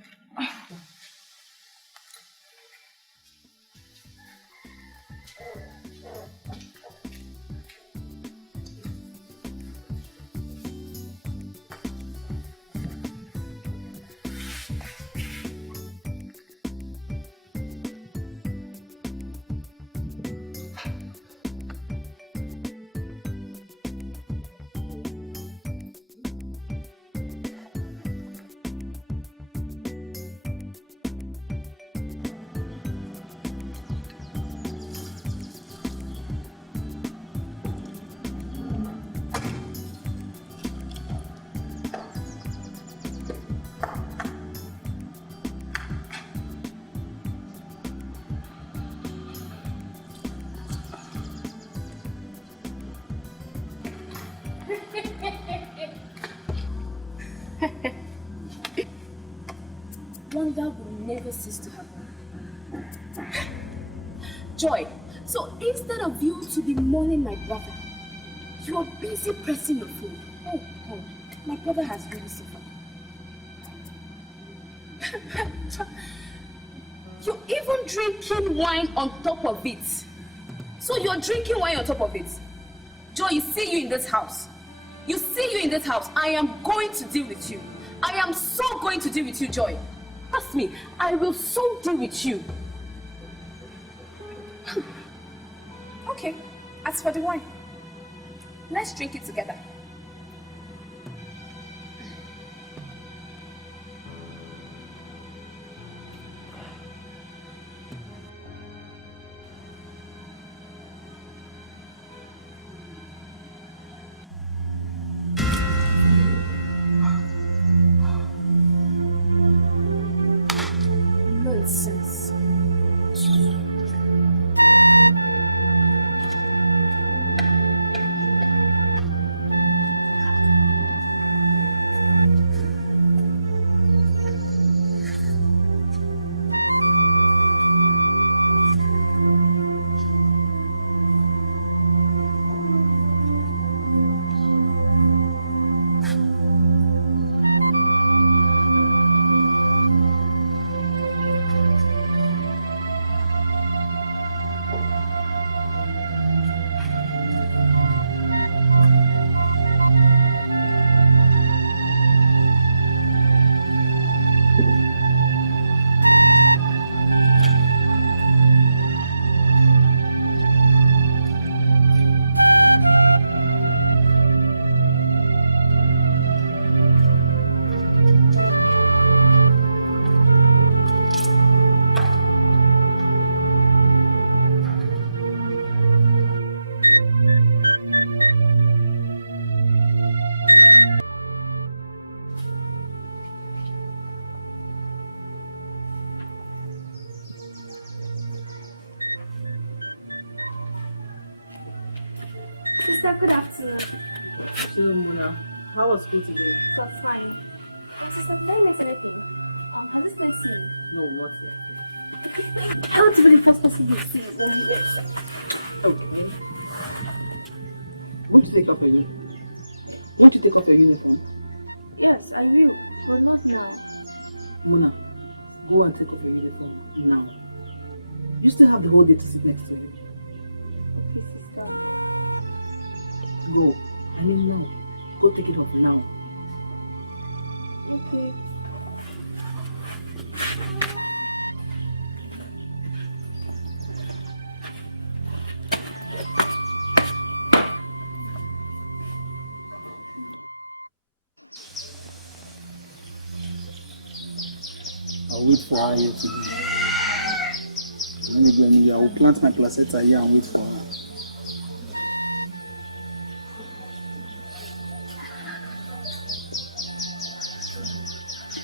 Wonder will never cease to happen. Joy, so instead of you to be mourning my brother, you are busy pressing your phone. Oh God, my brother has really suffered. You're even drinking wine on top of it. So you're drinking wine on top of it. Joy, you see you in this house. You see you in this house. I am going to deal with you. I am so going to deal with you, Joy. Trust me, I will so deal with you. Okay, as for the wine, let's drink it together. Nonsense. Sister, good afternoon. Hello, Mona. How was school today? It was fine. Sister, can you make anything? Has this place seen? No, not yet. I want to be the first person to see it when you get it. Okay. Won't you take off your uniform? Won't you take off your uniform? Yes, I will, but not now. Mona, go and take off your uniform now. You still have the whole day to sit next to him. Go. I mean now. Go take it off now. Okay. I'll wait for her here today. Anyway, I will plant my placenta here and wait for her.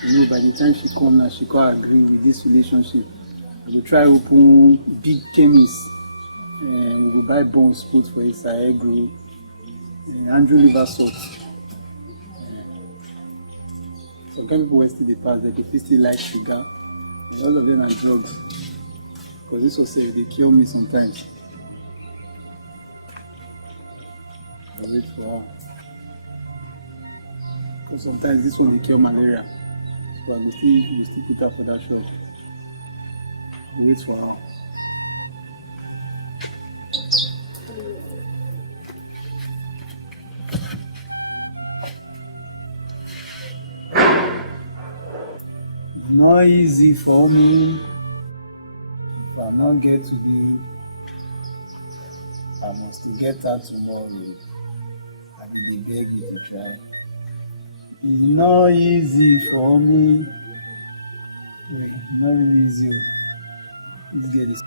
You know, by the time she come now, she can't agree with this relationship. We will try open big chemist. We will buy bones put for his egg group. Andrew liver salt. Some people will still pass, they could still like sugar. All of them are drugs. Because this will say they kill me sometimes. I wait for her. Because sometimes this one they kill malaria. So I will still put her for that shot. I wait for her. Not easy for me. If I not get today, I must to get her tomorrow. I will beg you to try. It's not easy for me. Wait, not really easy. Let's get this.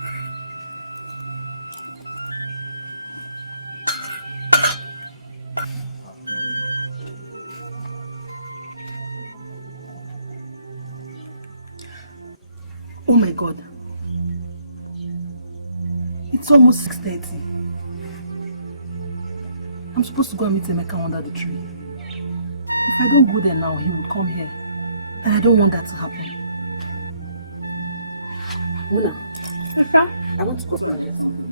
Oh my God. It's almost 6:30. I'm supposed to go and meet Emeka under the tree. If I don't go there now, he would come here. And I don't want that to happen. Muna, I want to go and get something.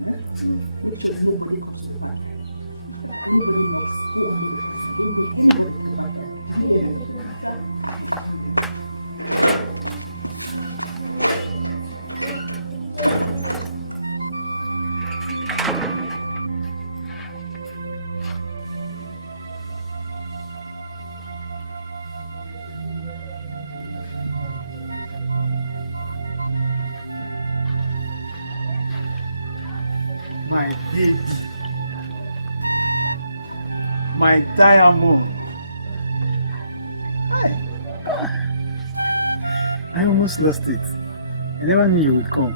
Make sure nobody comes to the back here. Anybody knocks, go and meet the person. Don't make anybody come back here. Be there. My baby. My diamond. I almost lost it. I never knew you would come.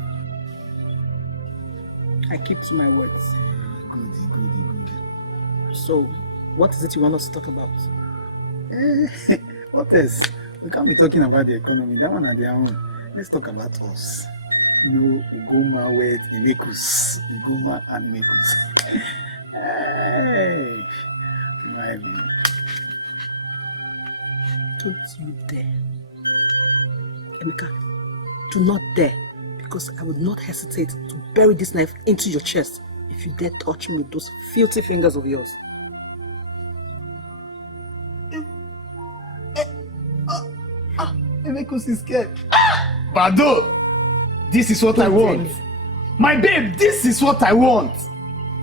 I keep to my words. Goody. So, what is it you want us to talk about? What else? We can't be talking about the economy. That one at their own. Let's talk about us. You know, Ugoma with Imekus. Ugoma and Imekus. Hey, my baby. Don't you dare. Emeka, do not dare. Because I would not hesitate to bury this knife into your chest if you dare touch me with those filthy fingers of yours. Imekus is scared. Bado! This is what I want. My babe, this is what I want.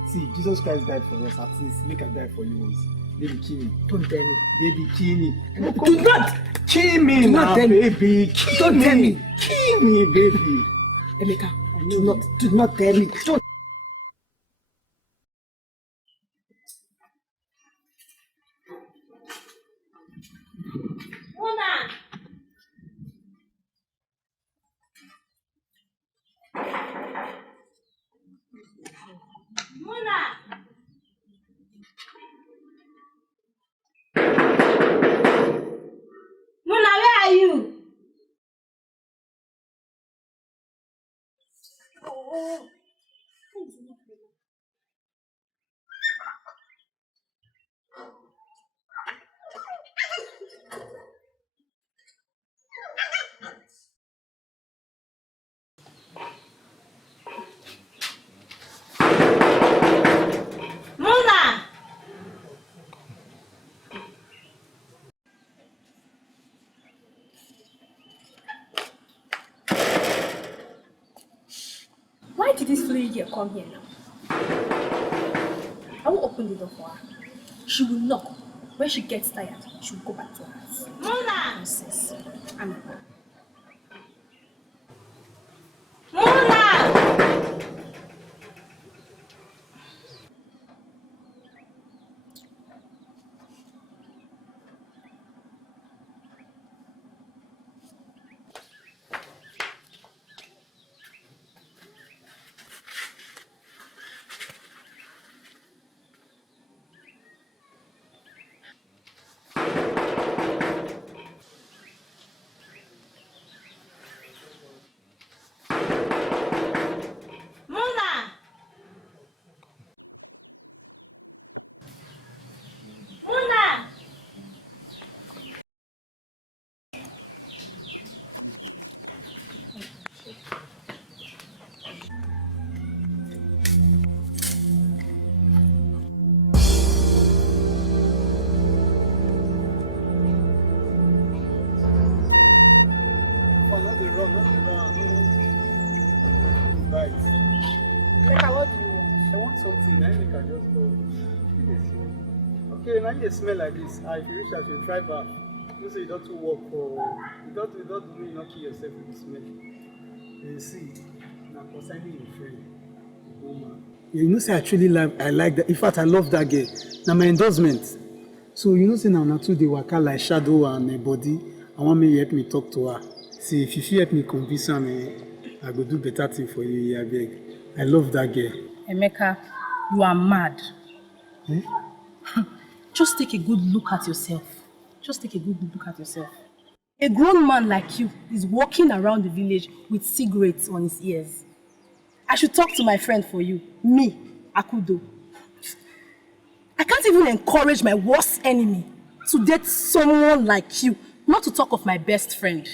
See, Jesus Christ died for us. At least make her die for you once. Baby, kill me. Don't dare me. Baby, kill me. Do not! Kill me Do now, not dare me. baby. Kill Don't me. dare me. Kill me, baby. Emeka, do not dare me. Don't. Muna! Muna! Muna, where are you? Oh. Muna! Why did this lady here come here now? I will open the door for her. She will knock. When she gets tired, she will go back to her house. Muna! Nonsense. I'm not. Muna! not the wrong, not the wrong. Right. Emeka, what do you want? I want something, I think I just go. Okay, now you smell like this. If you reach out, you try back. You say you don't work for, you don't do it, not kill yourself with the smell. You see, now concerning your friend, woman. You know, say I like that. In fact, I love that girl. Now my endorsement. So you know, say now two they work out like shadow and a body. I want me help me talk to her. See, if you help me convince her, I go do better thing for you, I beg. I love that girl. Emeka, you are mad. Eh? Just take a good look at yourself. Just take a good look at yourself. A grown man like you is walking around the village with cigarettes on his ears. I should talk to my friend for you. Me, Akudo. I can't even encourage my worst enemy to date someone like you, not to talk of my best friend.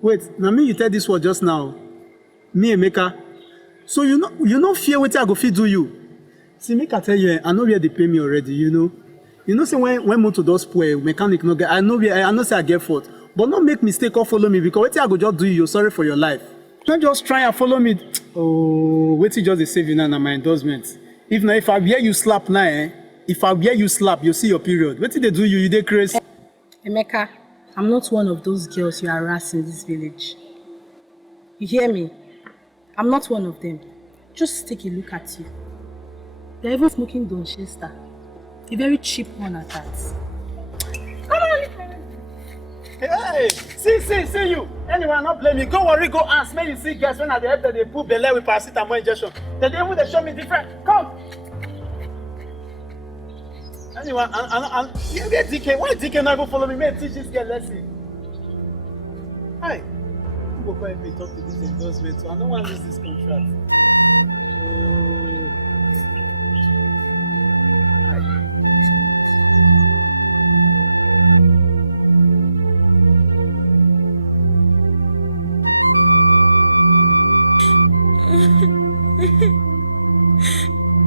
Wait, now me you tell this word just now. Me, Emeka. So you know fear what I go fit do you. See, make I tell you, I know where they pay me already, you know. You know, say when motor does spoil, mechanic no get. I know say I get fault, but not make mistake or follow me because what I go just do you're sorry for your life. Don't just try and follow me. Oh, wait till just save you now my endorsement. If I hear you slap now, if I hear you slap, you see your period. What did they do you dey crazy? Emeka, I'm not one of those girls you harass in this village. You hear me? I'm not one of them. Just take a look at you. You're even smoking Donchester. A very cheap one at that. Come on! Hey, see you. Anyway, not blame me. Go worry, go ask. May you see guys when at the end they put belly with paracetamol injection. They show me different. Come. Anyway, you get DK. Why DK not go follow me? May teach this girl lesson. Hi. Who go go and talk to this endorsement? So I don't want to lose this contract. Oh. Hi.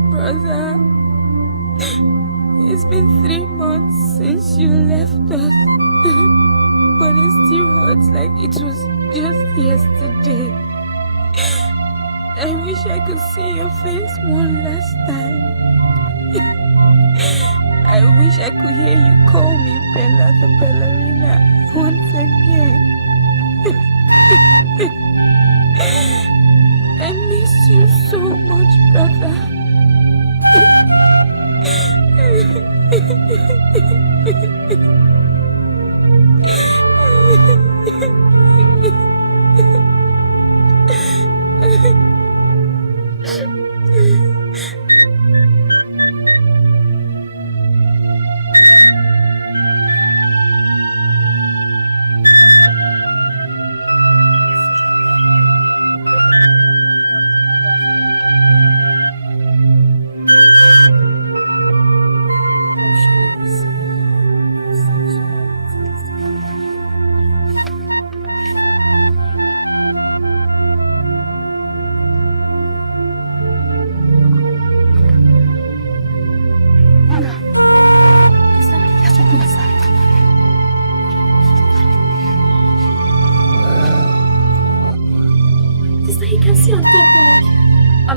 Brother, it's been 3 months since you left us, but it still hurts like it was just yesterday. I wish I could see your face one last time. I wish I could hear you call me Bella the ballerina once again. I miss you so much, brother.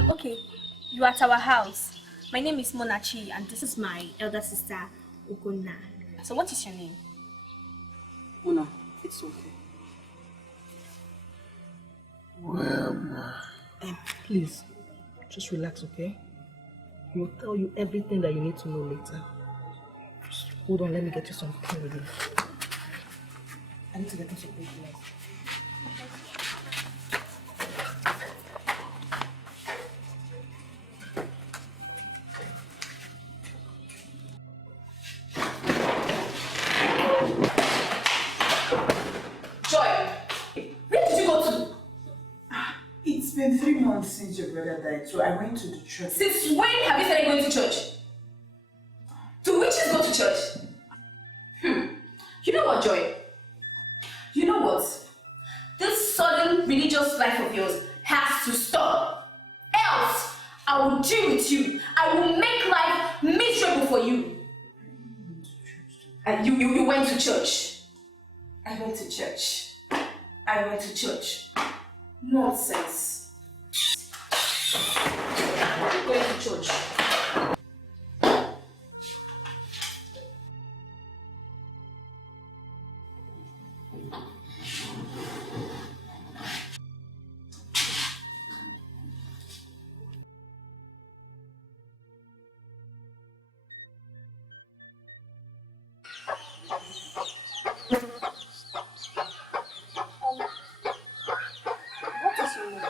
Okay, you are at our house. My name is Monachi, and this is my elder sister, Ukonna. So what is your name? Mona, it's okay. Well, Please, just relax, okay? We'll tell you everything that you need to know later. Just hold on, let me get you some pain relief. I need to get you some pain relief. Since your brother died, so I went to the church. Since when have you started going to church? Do witches go to church? You know what, Joy? You know what? This sudden religious life of yours has to stop. Else, I will deal with you. I will make life miserable for you. And you went to church. I went to church. I went to church. Nonsense. I'm going to church. What is your name?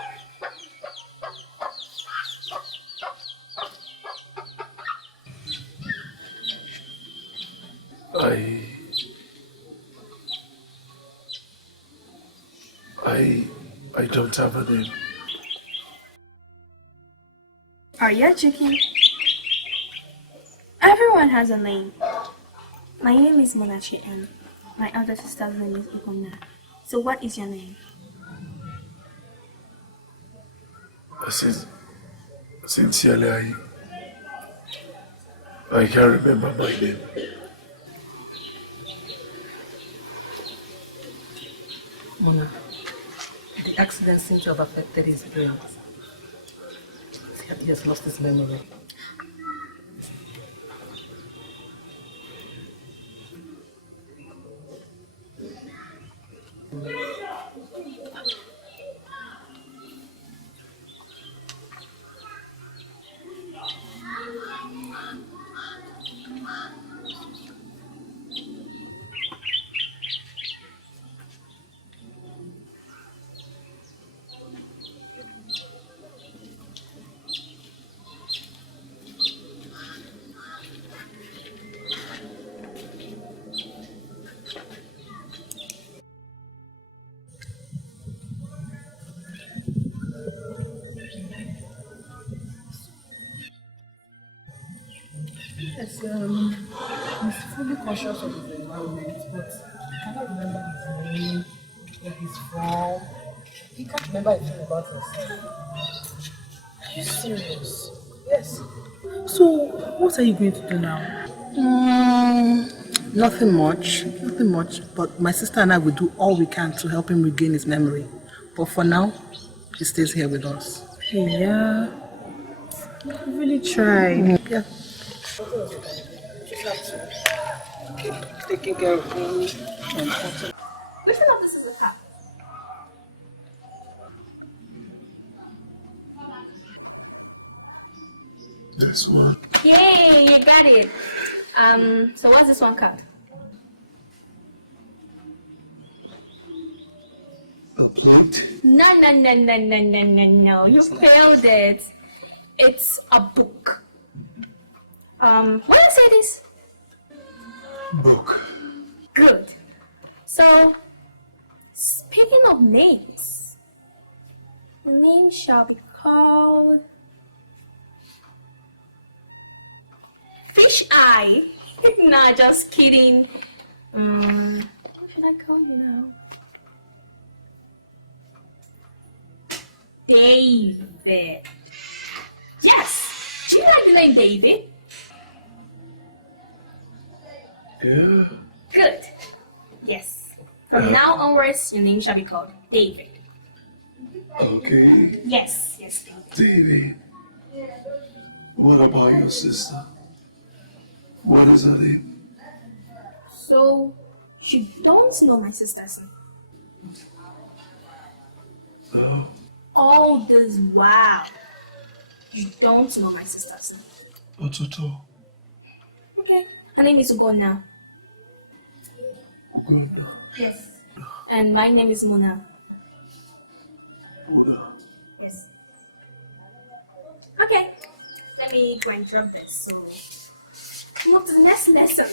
I don't have a name. Are you chicken? Everyone has a name. My name is Monachi and my other sister's name is Ugonna. So what is your name? Sincerely, I can't remember my name. Mona, the accident seems to have affected his brain. He has lost his memory. Yes, he's fully conscious of his environment, but he cannot remember his name, where he's from. He can't remember anything about himself. Are you serious? Yes. So, what are you going to do now? Nothing much, nothing much. But my sister and I will do all we can to help him regain his memory. But for now, he stays here with us. Hey, yeah. You really tried. Yeah. Taking care of me. Which one of this is a cup? This one. Yay, you got it. So what's this one cup? A plate? No. You failed it. It's a book. What did I say this? Book. Good. So, speaking of names, the name shall be called Fish Eye. Nah, just kidding. What should I call you now? David. Yes. Do you like the name David? Yeah. Good. Yes. From now onwards, your name shall be called David. Okay. Yes, David. Davy. What about your sister? What is her name? So, you don't know my sister's name? No. All this while, you don't know my sister's name? Ototo. Okay. Her name is Ugonna. Ugonna. Yes. And my name is Mona. Buddha. Yes. Okay. Let me go and drop this. So, move to the next lesson.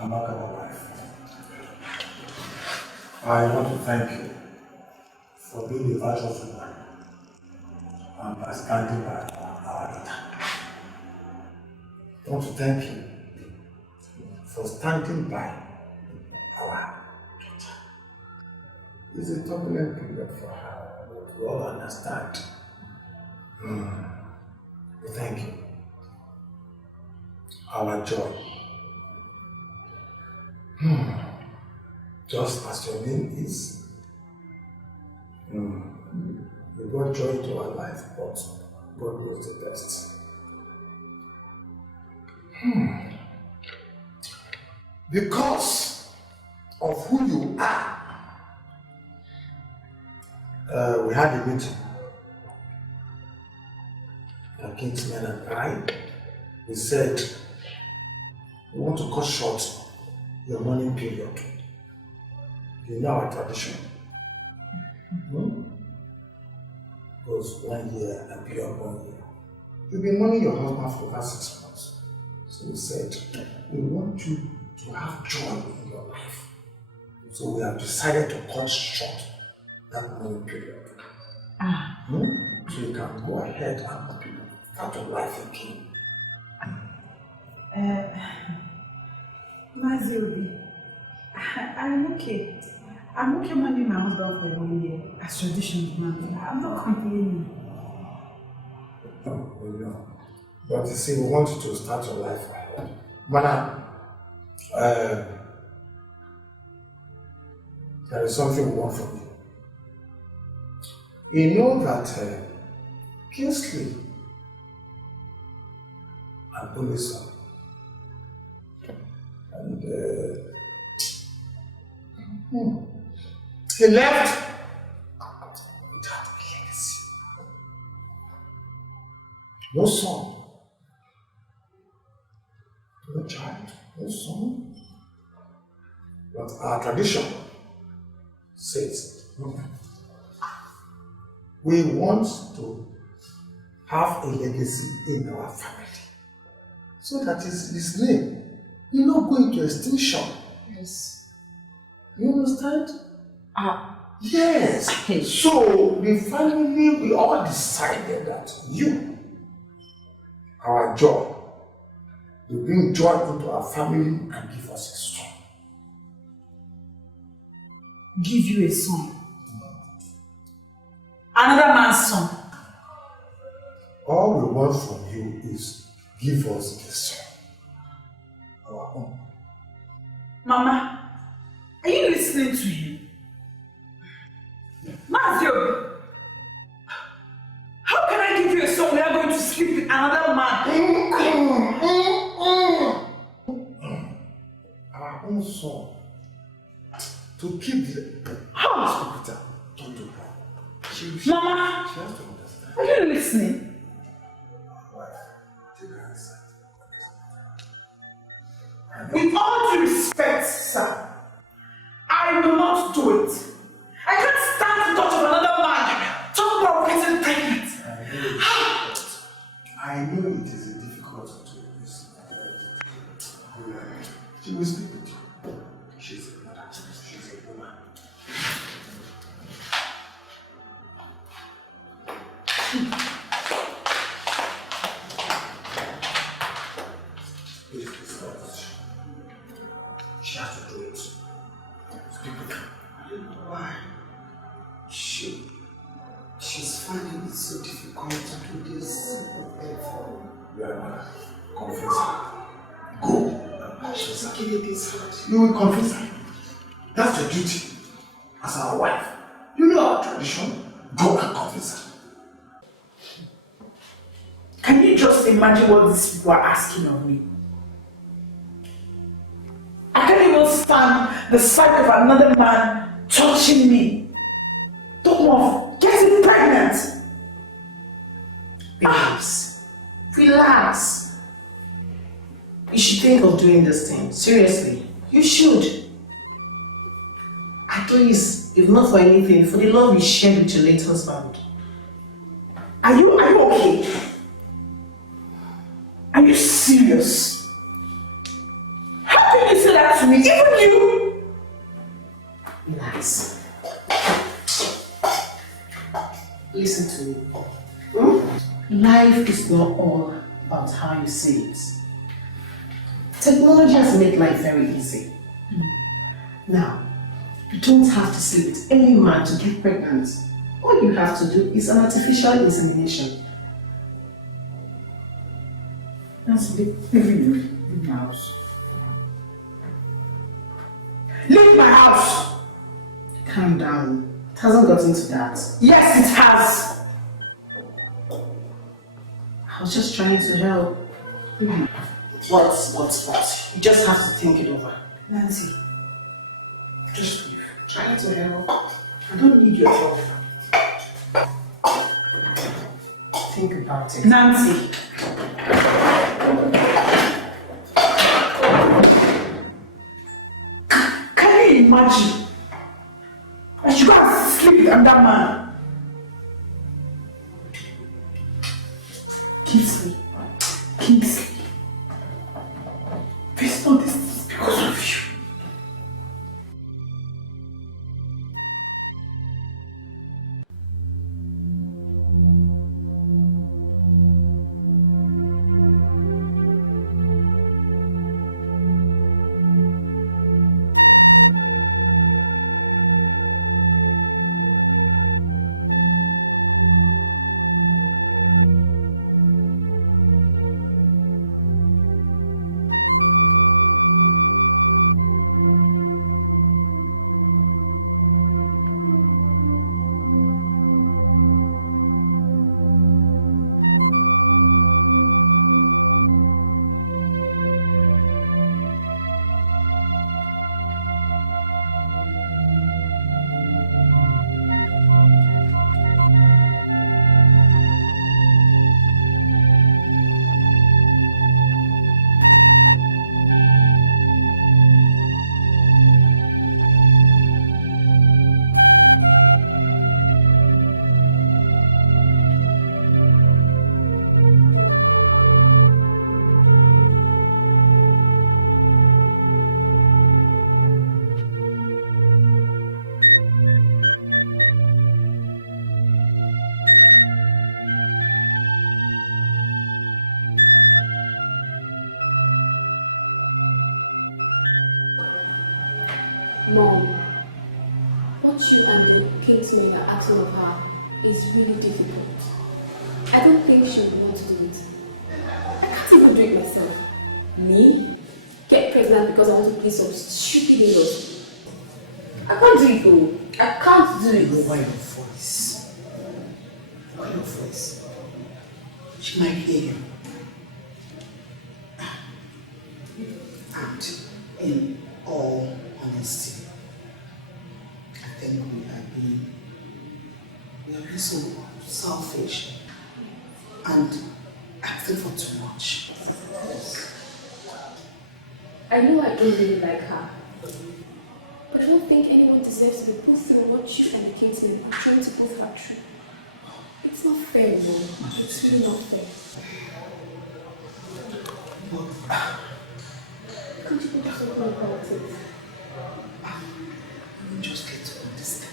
Amaka, my wife, I want to thank you for being a virtuous woman and by standing by our daughter. I want to thank you for standing by our daughter. It's a turbulent period for her, but we all understand. Thank you. Our joy. Just as your name is. You brought joy to our life, but God knows the best. Because of who you are, we had a meeting. The kinsmen and I, we said, we want to cut short your mourning period. You know our tradition. Goes 1 year and beyond 1 year. You've been mourning your husband for over 6 months. So we said, we want you to have joy in your life. So we have decided to cut short that mourning period. So you can go ahead and start your life again. Maziobi, I'm okay. I'm okay mourning my husband for 1 year, as tradition demands. I'm not complaining. No. But you see, we want you to start your life ahead. Madam, there is something we want from you. You know that Kingsley and Olisa and he left without a legacy. No son, no child, no son. But our tradition says we want to have a legacy in our family so that his name will not go into extinction. Yes. You understand? Yes. So the family, we all decided that you, our joy, will bring joy into our family and give us a son. Give you a son. Another man's son. All we want from you is give us a son. Our own. Mama, are you listening to him? Mazio, how can I give you a son we are going to sleep with another man? Our own son. To keep the house, Peter, don't do that. Mama, she has to understand. are you listening? Wife, take her aside. With all due respect, sir, I will not do it. I can't stand the touch of another man. Talk about getting pregnant. I know it is a difficult situation. She will sleep with you. She's a mother. She's a woman. She has to do it. Speak with her. Why? She's finding it so difficult to do this simple thing. You are a mother. Confess her. Go. She's taking it this hard. You will confess her. That's your duty as our wife. You know our tradition. Go and confess her. Can you just imagine what these people are asking of me? I can't even stand the sight of another man touching me. Talk of getting pregnant. Relax. Relax. You should think of doing this thing. Seriously. You should. At least, if not for anything, for the love you shared with your late husband. Are you okay? Are you serious? How can you say that to me? Even you? Relax. Listen to me. Life is not all about how you see it. Technology has made life very easy. Now, you don't have to sleep with any man to get pregnant. All you have to do is an artificial insemination. That's leave my house. Leave my house! Calm down. It hasn't gotten to that. Yes, it has! I was just trying to help. What? You just have to think it over. Nancy, just leave. Trying to help. I don't need your help. Think about it. Nancy! Can you imagine? I should go and sleep with another man. Kingsley. Please don't this is because of you. Mom, what you and the Kingsmen are asking of her is really difficult. I don't think she would want to do it. I can't even do it myself. Me? Get pregnant because I want to play some stupid in-laws. I can't do it though. I can't do it. Lower your voice. Lower your voice. She might hear you. And in all honesty, I think we are being so selfish and asking for too much. I know I don't really like her, but I don't think anyone deserves to be put through what you and the Kingsmen are trying to put her through. It's not fair, Mom. It's really not fair. Can't you do something about it? You just get to understand.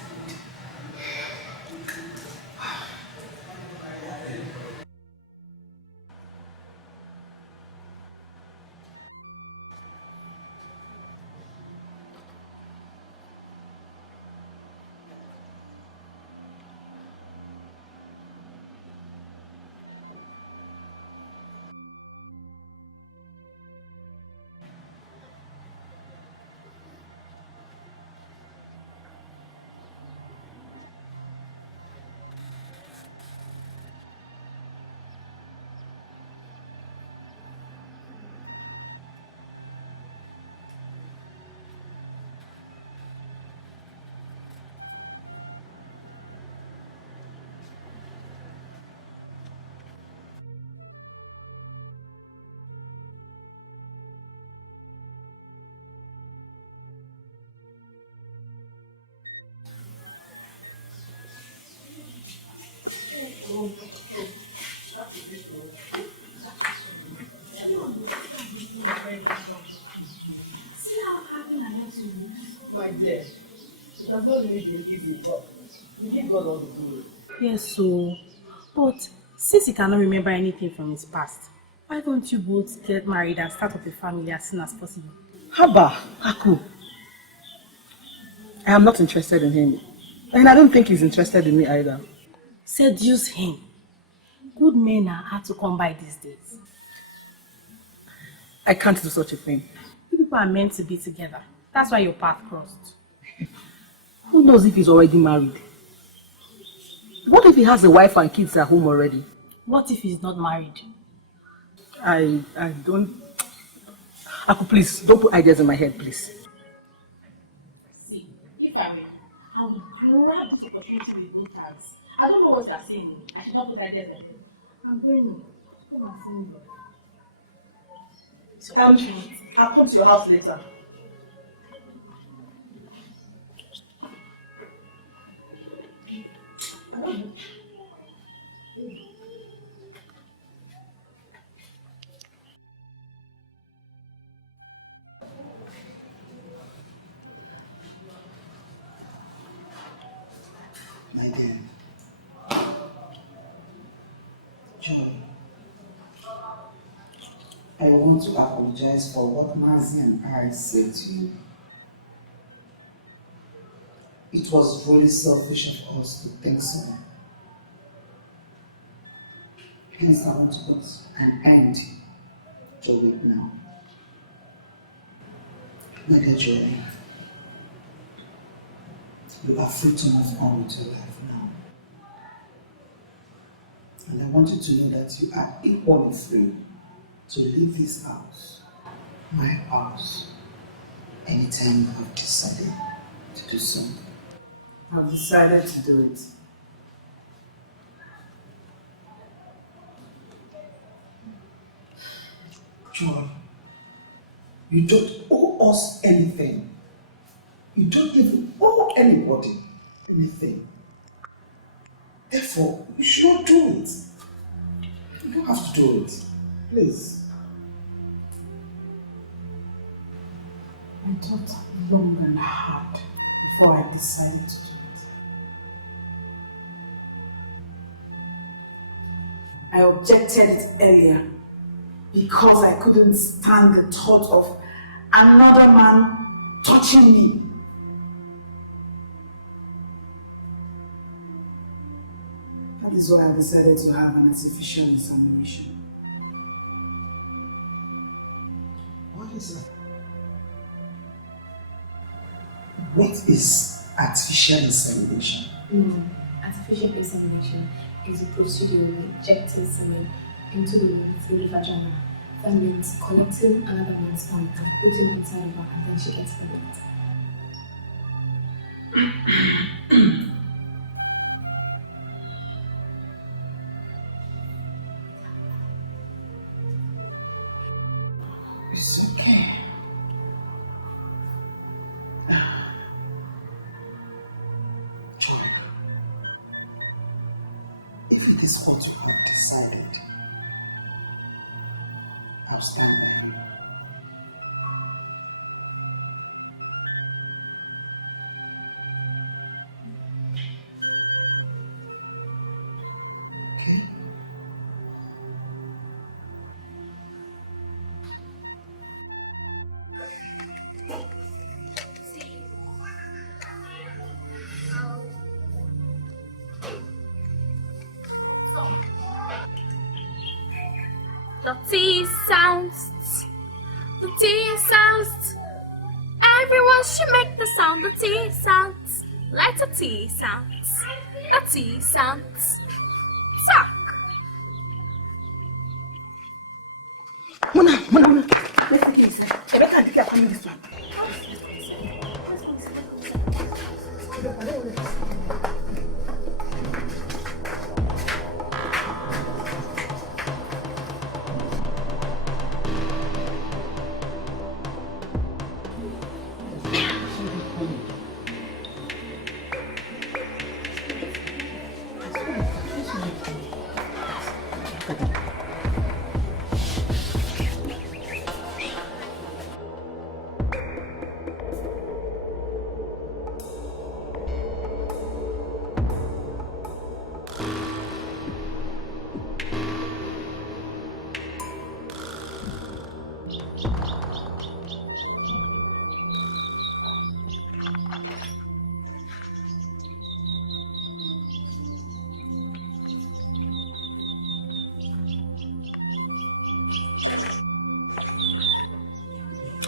See how happy I am to you? My dear, it has not really been easy, but you give God all the glory. Yes, so, but since he cannot remember anything from his past, why don't you both get married and start up a family as soon as possible? Haba, Aku, I am not interested in him. And I don't think he's interested in me either. Seduce him. Good men are hard to come by these days. I can't do such a thing. You people are meant to be together. That's why your path crossed. Who knows if he's already married? What if he has a wife and kids at home already? What if he's not married? I don't... Aku, please, don't put ideas in my head, please. See, if I were, I would grab this opportunity with both hands. I don't know what you're saying. I should not put ideas in my head. I'm going home. Come and see me. It's your opportunity. I'll come to your house later. I don't know. My dear, Joy, I want to apologize for what Mazi and I said to you. It was really selfish of us to think so. Hence, I want to put an end to it now. My dear Joy, you are free to move on with your life now. And I want you to know that you are equally free to leave this house, my house, anytime you have decided to do so. I've decided to do it. Joy, you don't owe us anything. You don't even owe anybody anything. Therefore, you should not do it. You don't have to do it. Please. I thought long and hard before I decided to do it. I objected it earlier because I couldn't stand the thought of another man touching me. That is why I decided to have an artificial insemination. What is that? What is artificial insemination? Artificial insemination is a procedure of injecting semen into the woman through the vagina. That means collecting another man's sperm and putting it inside of her, and then she gets pregnant. It's okay. Joy, if it is what you have decided, I'll stand by you. Okay? The T sounds. The T sounds. Everyone should make the sound. The T sounds. Like the T sounds. The T sounds. Suck. Mona. Let's take it inside. Rebecca and Dike are coming this one.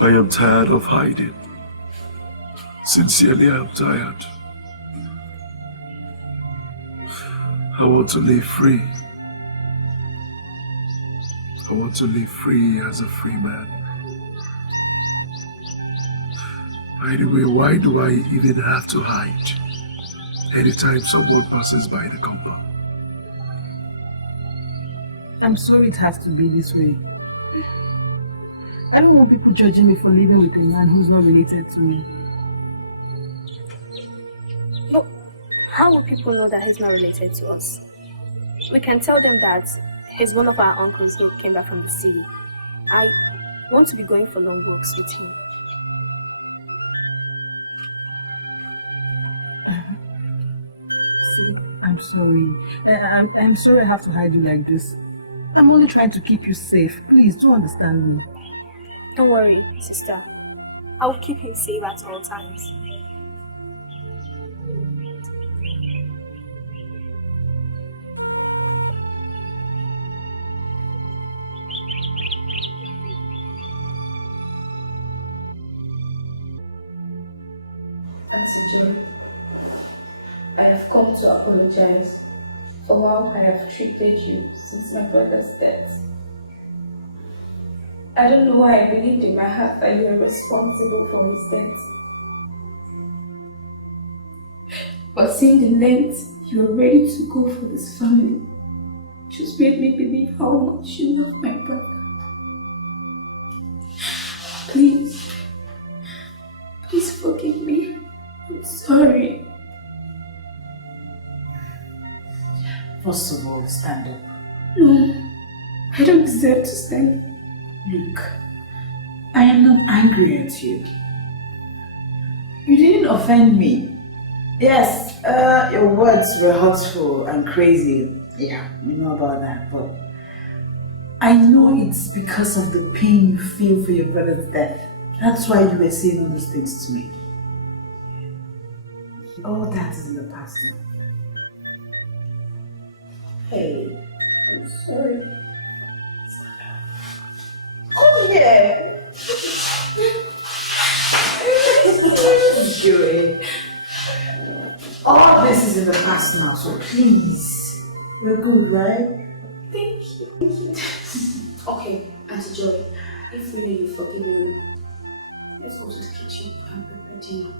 I am tired of hiding. Sincerely, I am tired. I want to live free. I want to live free as a free man. By the way, why do I even have to hide anytime someone passes by the compound? I'm sorry it has to be this way. I don't want people judging me for living with a man who's not related to me. But how will people know that he's not related to us? We can tell them that he's one of our uncles who came back from the city. I want to be going for long walks with him. See, I'm sorry. I'm sorry I have to hide you like this. I'm only trying to keep you safe. Please, do understand me. Don't worry, sister. I will keep him safe at all times. Auntie Joy, I have come to apologize for how I have treated you since my brother's death. I don't know why I believed in my heart that you are responsible for his death. But seeing the length you are ready to go for this family just made me believe how much you love my brother. Please forgive me. I'm sorry. First of all, stand up. No, I don't deserve to stand. Look, I am not angry at you. You didn't offend me. Yes, your words were hurtful and crazy. Yeah, we know about that, but I know it's because of the pain you feel for your brother's death. That's why you were saying all those things to me. All that is in the past now. Hey, I'm sorry. oh yeah! Joey. All this is in the past now, so please. We're good, right? Thank you. Okay, Auntie Joy, if really you've forgiven me, let's go to the kitchen and prepare dinner.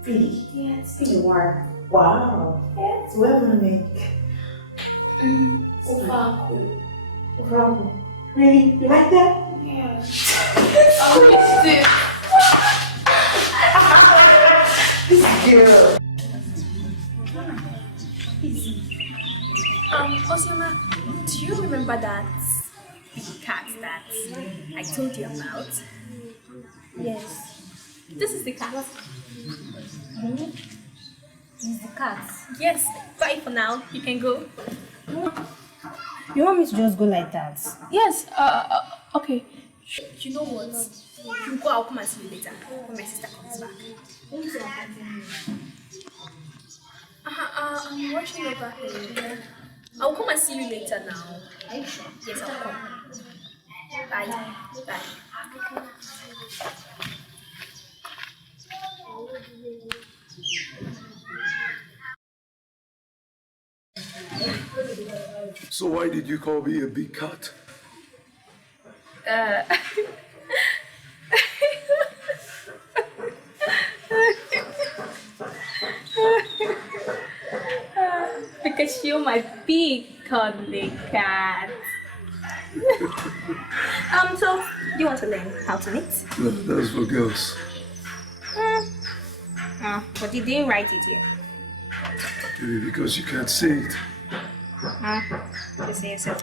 Really? Yeah, it's been a while. Wow. Yes. So we're gonna make Over. Really? You like that? Yeah. I missed it. This girl. Osioma, do you remember that big cat that I told you about? Yes. This is the cat. Really? It's the cat. Yes, bye for now. You can go. You want me to just go like that? Yes, okay. You know what? You go, I'll come and see you later when my sister comes back. I'm watching over here. I'll come and see you later now. Are you sure? Yes, I'll come. Bye. Bye. So why did you call me a big cat? Because you're my big cuddly cat. So do you want to learn how to knit? No, that's for girls. But you didn't write it here. Maybe because you can't say it. Just say yourself.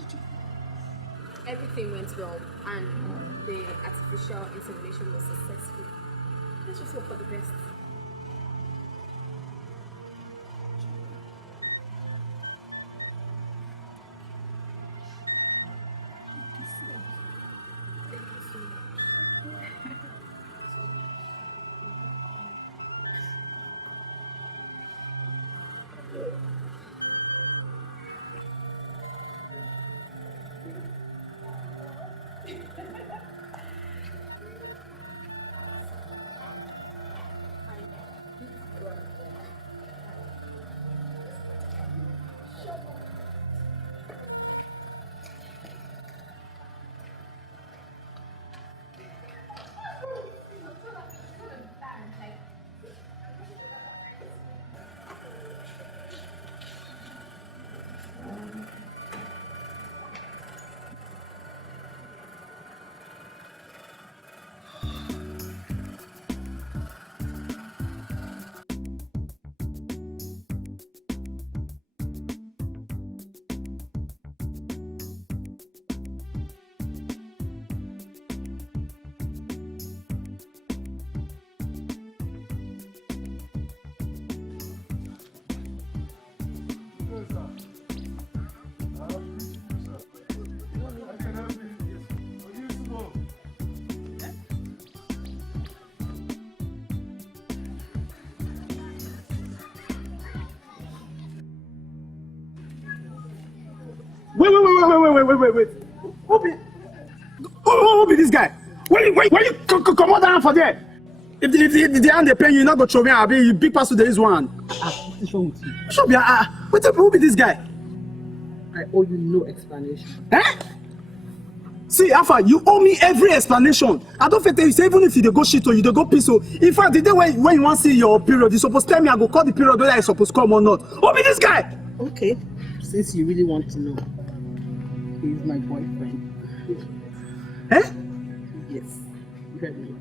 did you? Everything went well and the artificial insemination was successful. Let's just hope for the best. Wait. Who be this guy? Where you come on down for there? If the hand they pay you, not go show me. I'll be big pass to this one. What's wrong with you? Show me. Who be this guy? I owe you no explanation. Eh? See, Alpha, you owe me every explanation. I don't fit tell you, say even if you go shit or you go piss. So, in fact, the day when you want to see your period, you supposed to tell me I go call the period whether I supposed to come or not. Who be this guy? Okay, since you really want to know, he's my boyfriend. Eh? Yes, you heard me.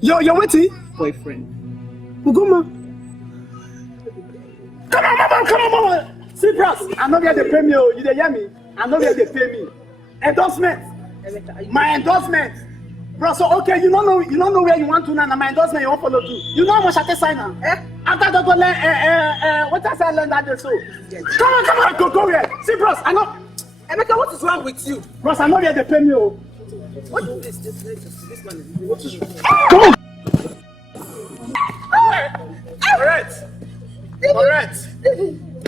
You're waiting? Boyfriend. Ugoma. Come on, mama. See, bros, I know where they pay me. You dey hear me? I know where they pay me. Endorsement. My endorsement. Bro, so okay, you don't know where you want to now. My endorsement you want follow do. You know how much I can sign now? Eh? After the go learn, what I learn that day so. Yes. Come on, go here. See, bros, I know. Emeka, what is wrong with you? Bros, I know where they pay me. What is this man is doing? What is wrong? Come on.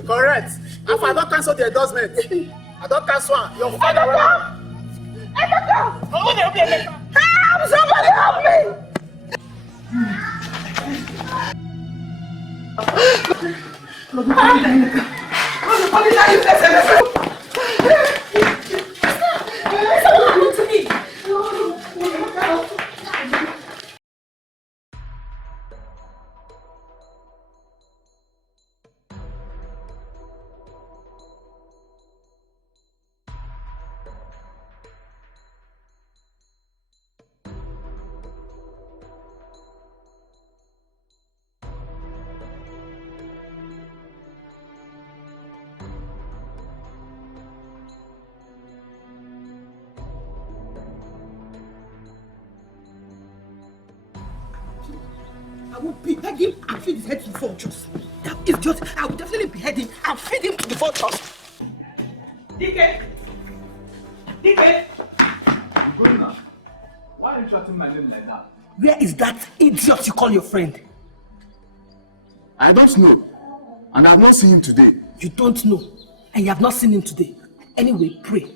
Correct. If I don't cancel the endorsement, I don't cancel one. Your father. Emeka! Help! Somebody help me! I will behead him and feed his head to the vultures. That idiot, I will definitely behead him and feed him to the vultures. DK! Gonna, why are you shouting my name like that? Where is that idiot you call your friend? I don't know. And I have not seen him today. You don't know. And you have not seen him today. Anyway, pray.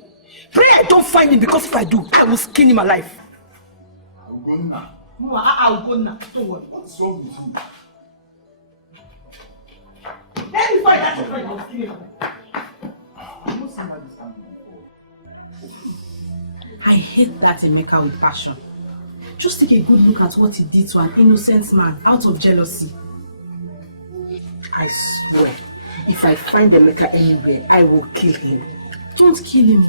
Pray I don't find him, because if I do, I will skin him alive. I'll go now. No, I'll go now. Don't worry. What's wrong with you? Let me find that your friend. I'll skin him alive. I've not seen that this time before. I hate that Emeka with passion. Just take a good look at what he did to an innocent man out of jealousy. I swear, if I find Emeka anywhere, I will kill him. Don't kill him.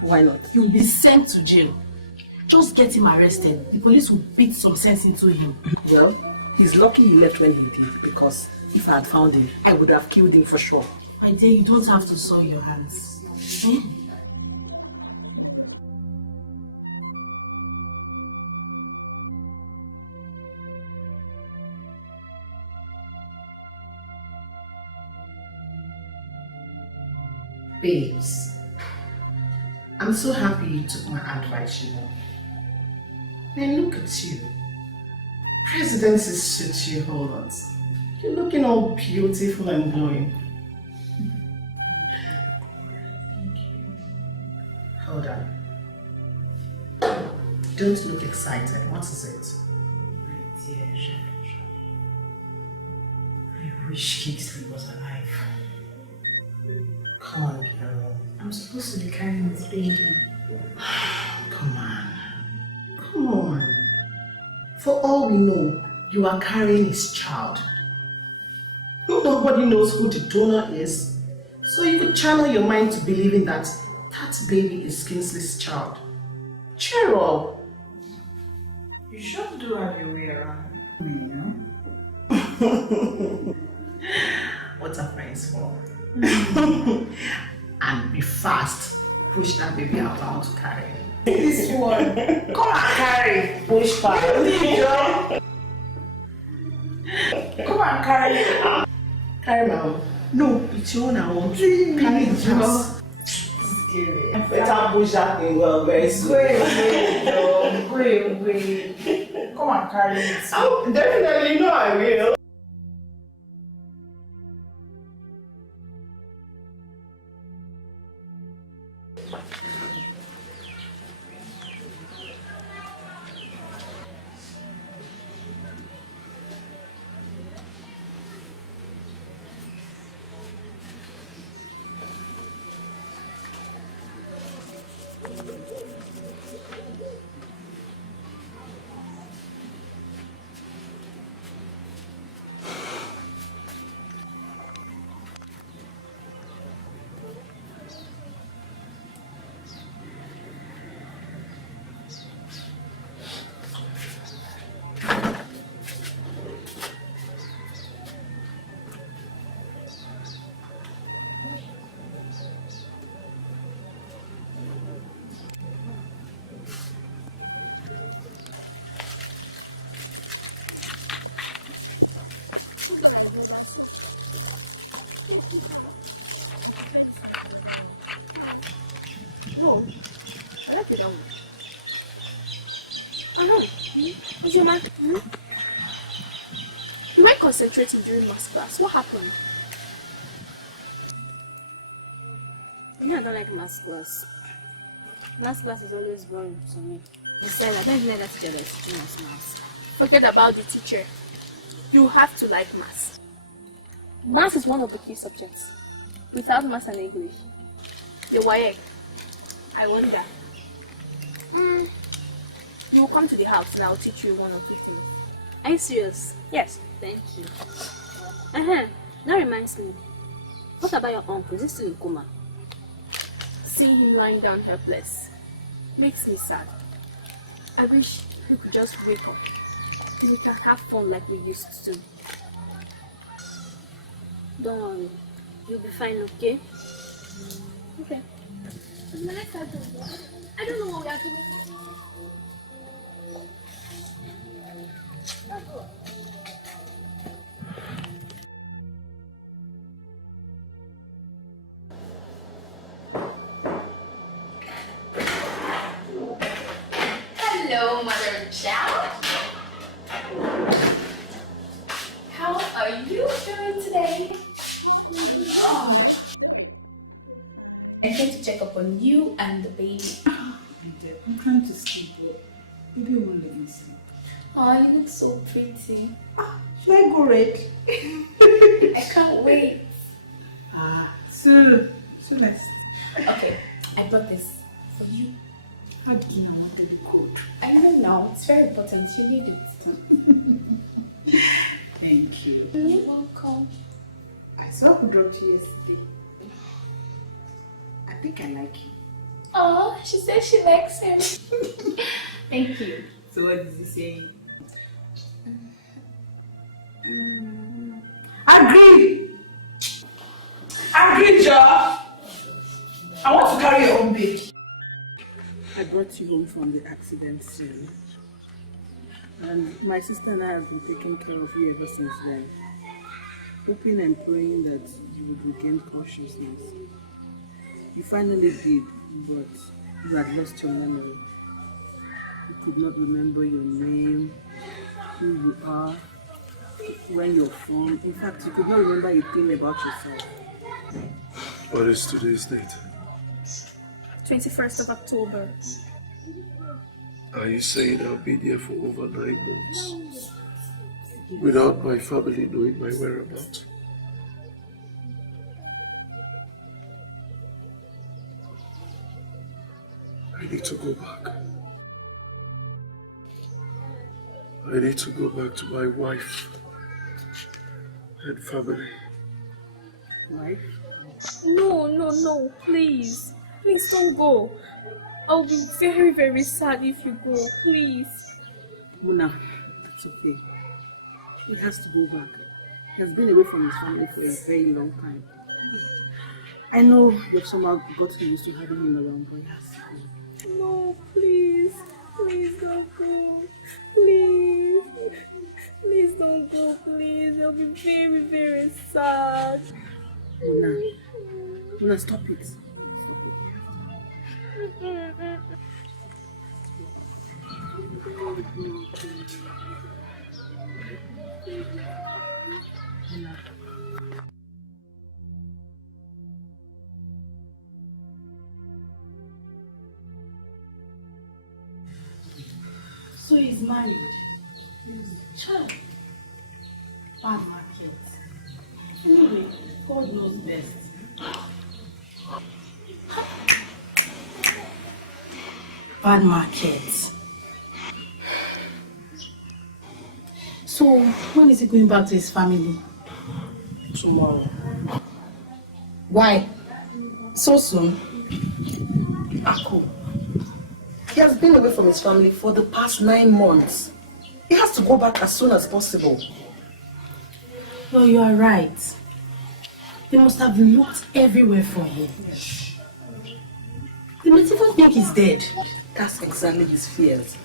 Why not? He will be sent to jail. Just get him arrested. The police will beat some sense into him. Well, he's lucky he left when he did, because if I had found him, I would have killed him for sure. My dear, you don't have to soil your hands. Babes, I'm so happy you took my advice, you know. And look at you. Presidency suits you a whole lot. You're looking all beautiful and glowing. Thank you. Hold on. Don't look excited. What is it? My dear Sharon. I wish Kingsley was alive. Come on, Carol. I'm supposed to be carrying this baby. Come on. Come on. For all we know, you are carrying his child. Nobody knows who the donor is. So you could channel your mind to believing that that baby is Kingsley's child. Cheer up. You should do have your way around me, you know? What are friends for? And be fast. Push that baby out. I want to carry it. This one. Come and carry. Push fast. Come and carry it. Carry my own. No, it's your own. I want to carry it fast. Better push that thing well, very soon. Wait. Come and carry it. Oh, definitely, no, I will. No, I like you that one. What's your man? You weren't concentrating during math class. What happened? I don't like math class. Math class is always boring to me. Besides, I don't even like that teacher that's teaching us math. Forget about the teacher. You have to like math. Math is one of the key subjects. Without math and English, the WAEC, I wonder. You will come to the house and I'll teach you 1 or 2 things. Are you serious? Yes. Thank you. That reminds me. What about your uncle? Is he still in coma? Seeing him lying down helpless makes me sad. I wish we could just wake up and we can have fun like we used to. Don't worry. You'll be fine, okay? Okay. I don't know what we are doing. Hello, mother and child. How are you doing today? Oh. I came to check up on you and the baby. I'm trying to sleep, but maybe you won't let me sleep. Oh, you look so pretty. Should I go red? I can't wait. So let's. Okay, I brought this for you. How do you know what to be called? I know now. It's very important. You need it. Thank you. You're welcome. I saw who dropped you yesterday. I think I like you. Oh, she says she likes him. Thank you. So what is he saying? Agree, Joe. I want to you home from the accident scene. And my sister and I have been taking care of you ever since then, hoping and praying that you would regain consciousness. You finally did, but you had lost your memory. You could not remember your name, who you are, where you're from. In fact, you could not remember a thing about yourself. What is today's date? 21st of October. Are you saying I'll be there for over 9 months without my family knowing my whereabouts? I need to go back. I need to go back to my wife and family. Wife? No, please. Please don't go. I'll be very, very sad if you go, please. Muna, that's okay. He has to go back. He has been away from his family for a very long time. I know you've somehow gotten used to having him around, but he has to go. No, please. Please don't go. Please. Please don't go, please. I'll be very, very sad. Muna, stop it. Stop it. So he's married. Child. Bad market. Anyway, God knows best. Bad market. So, when is he going back to his family? Tomorrow. Why? So soon? Ako. He has been away from his family for the past 9 months. He has to go back as soon as possible. No, you are right. They must have looked everywhere for him. They might even think he's dead. That's exactly his fears.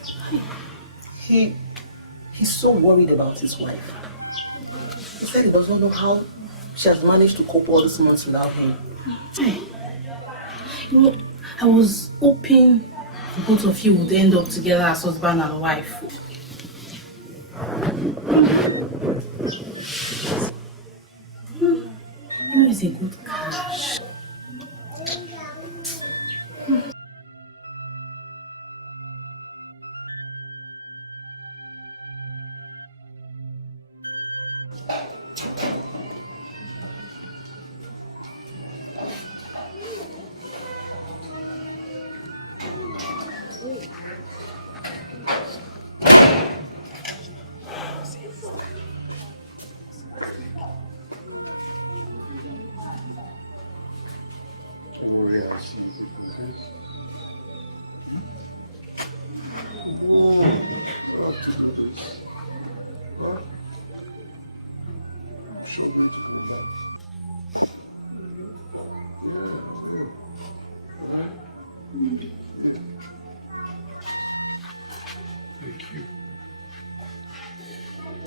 He's so worried about his wife. He said he does not know how she has managed to cope all these months without him. You know, I was hoping both of you would end up together as husband and wife. You know, he's a good catch.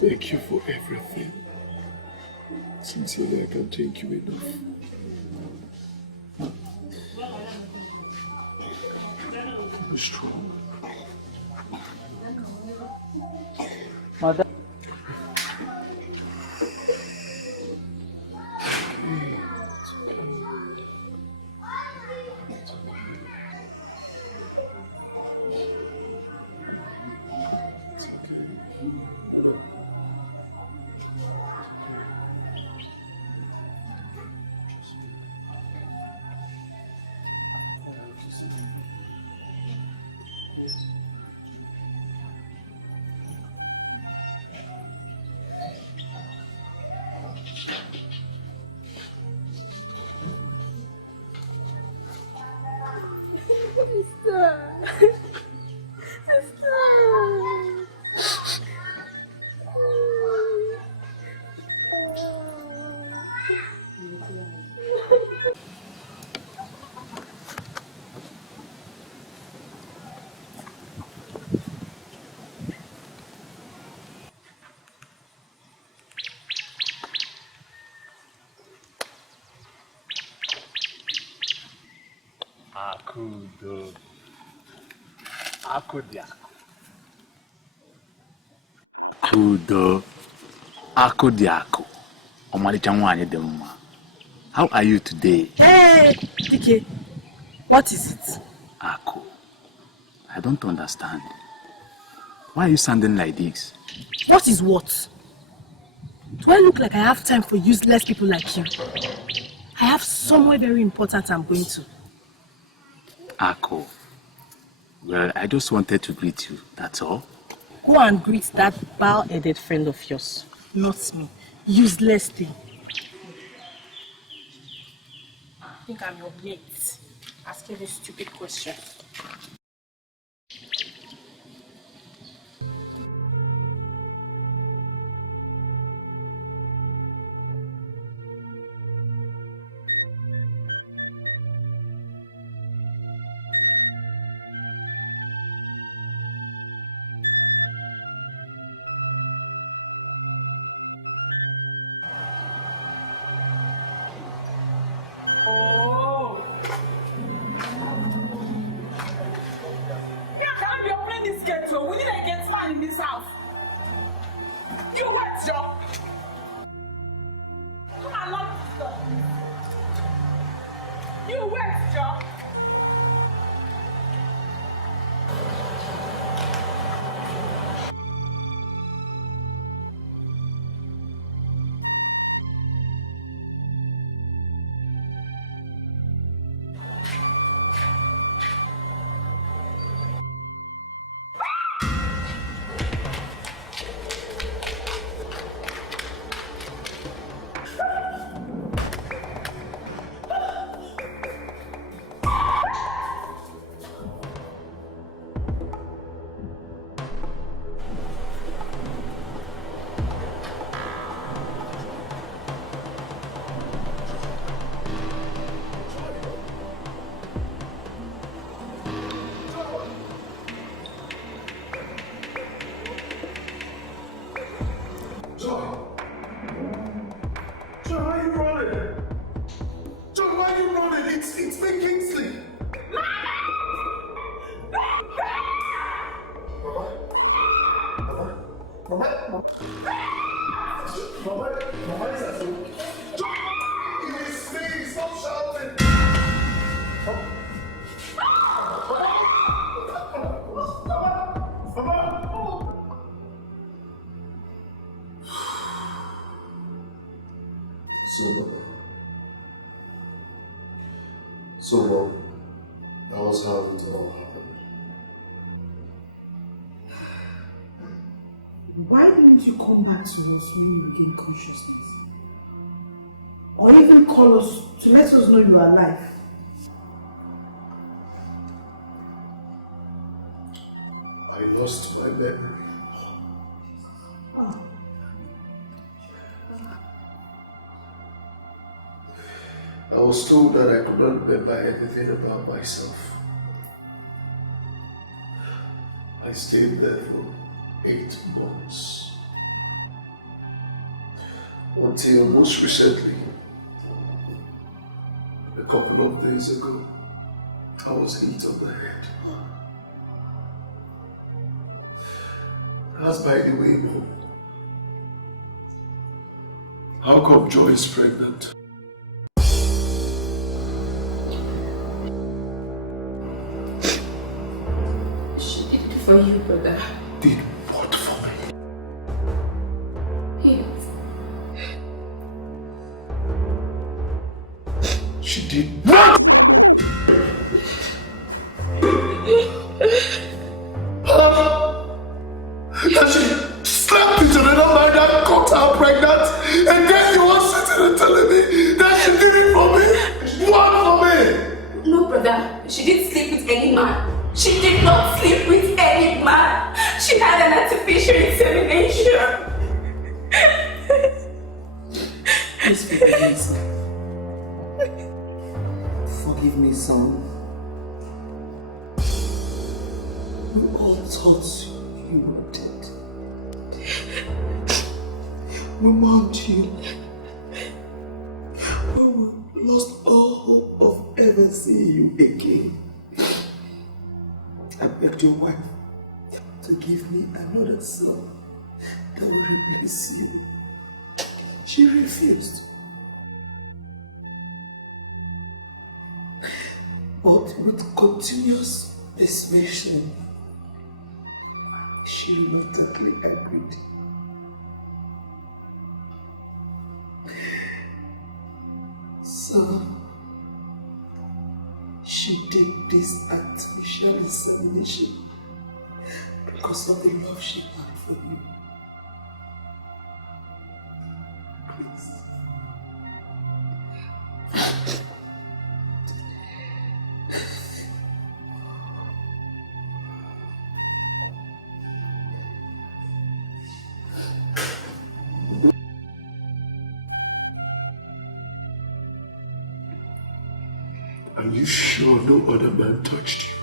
Thank you for everything. Sincerely, I can't thank you enough. Be strong. Mother. Akudo. Akudia. Kudo. Akudiako. Omalicha nwanyị dị mma. How are you today? Hey, Dike, what is it? Aku, I don't understand. Why are you sounding like this? What is what? Do I look like I have time for useless people like you? I have somewhere very important I'm going to. Aku, well, I just wanted to greet you, that's all. Go and greet that bald-headed friend of yours, not me. Useless thing. I think I'm your mate. Asking this stupid question. So, that was how it all happened. Why didn't you come back to us when you regained consciousness? Or even call us to let us know you are alive? I lost my memory. Oh. I was told that I could not remember anything about myself. I stayed there for 8 months. Until most recently, a couple of days ago, I was hit on the head. That's by the way, Mom. How come Joy is pregnant? For you, brother. Did what for me? Yes. She did what? That she slept with another man that got her pregnant, and then you were sitting and telling me that she did it for me? What for me? No, brother. She didn't sleep with any man. She did not sleep with any man. She had an artificial insemination. Please forgive me, son. Forgive me, son. We all thought you were dead. We mourned you. We lost all hope of ever ever see you again. I begged your wife to give me another son that will replace you. She refused. But with continuous persuasion, she reluctantly agreed. So, she did this artificial insemination because of the love she had for you. Please. Are you sure no other man touched you?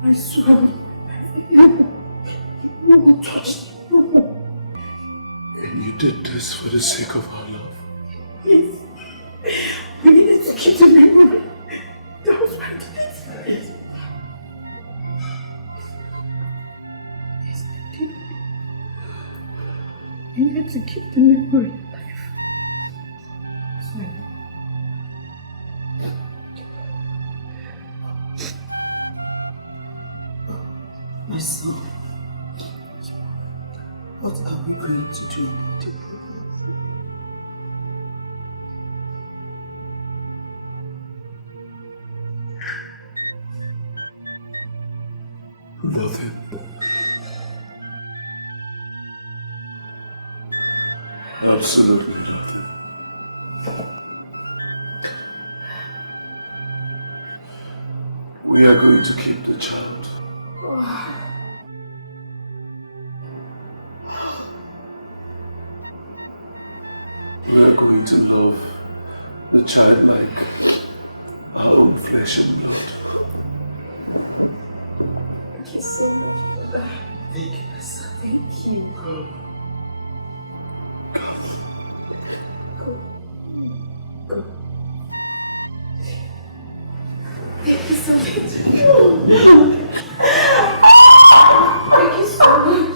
I swear, you touched me. And you did this for the sake of our love? Yes. We needed to keep the memory. That was why I did it. Yes, I did. We needed to keep the memory alive. Sorry. My son, what are we going to do about it? Nothing. Absolutely nothing. We are going to keep the child. We are going to love the child like our own flesh and blood. Thank you so much for that. Thank you, my son. Thank you. Go. Go. Thank you so much. Thank you so much.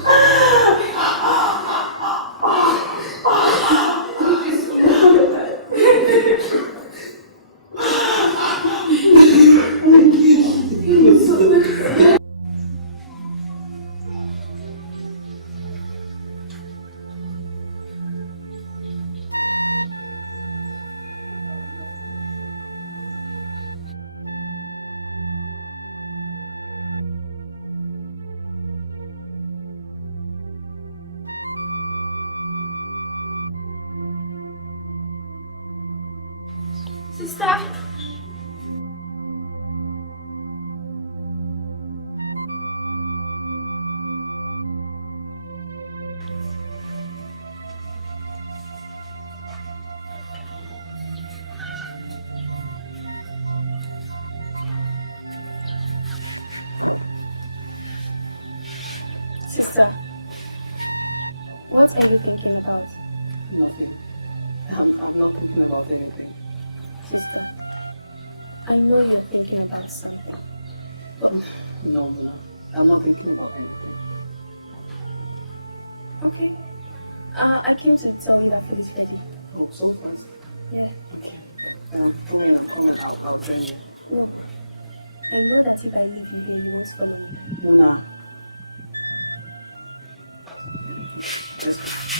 Sister? Sister, what are you thinking about? Nothing. I'm not thinking about anything. Sister, I know you're thinking about something, but... No, Mula. I'm not thinking about anything. Okay. I came to tell you that food is ready. Oh, so fast? Yeah. Okay. Go in and come and I'll tell you. No. I know that if I leave you, you won't follow me. Muna. Let's go.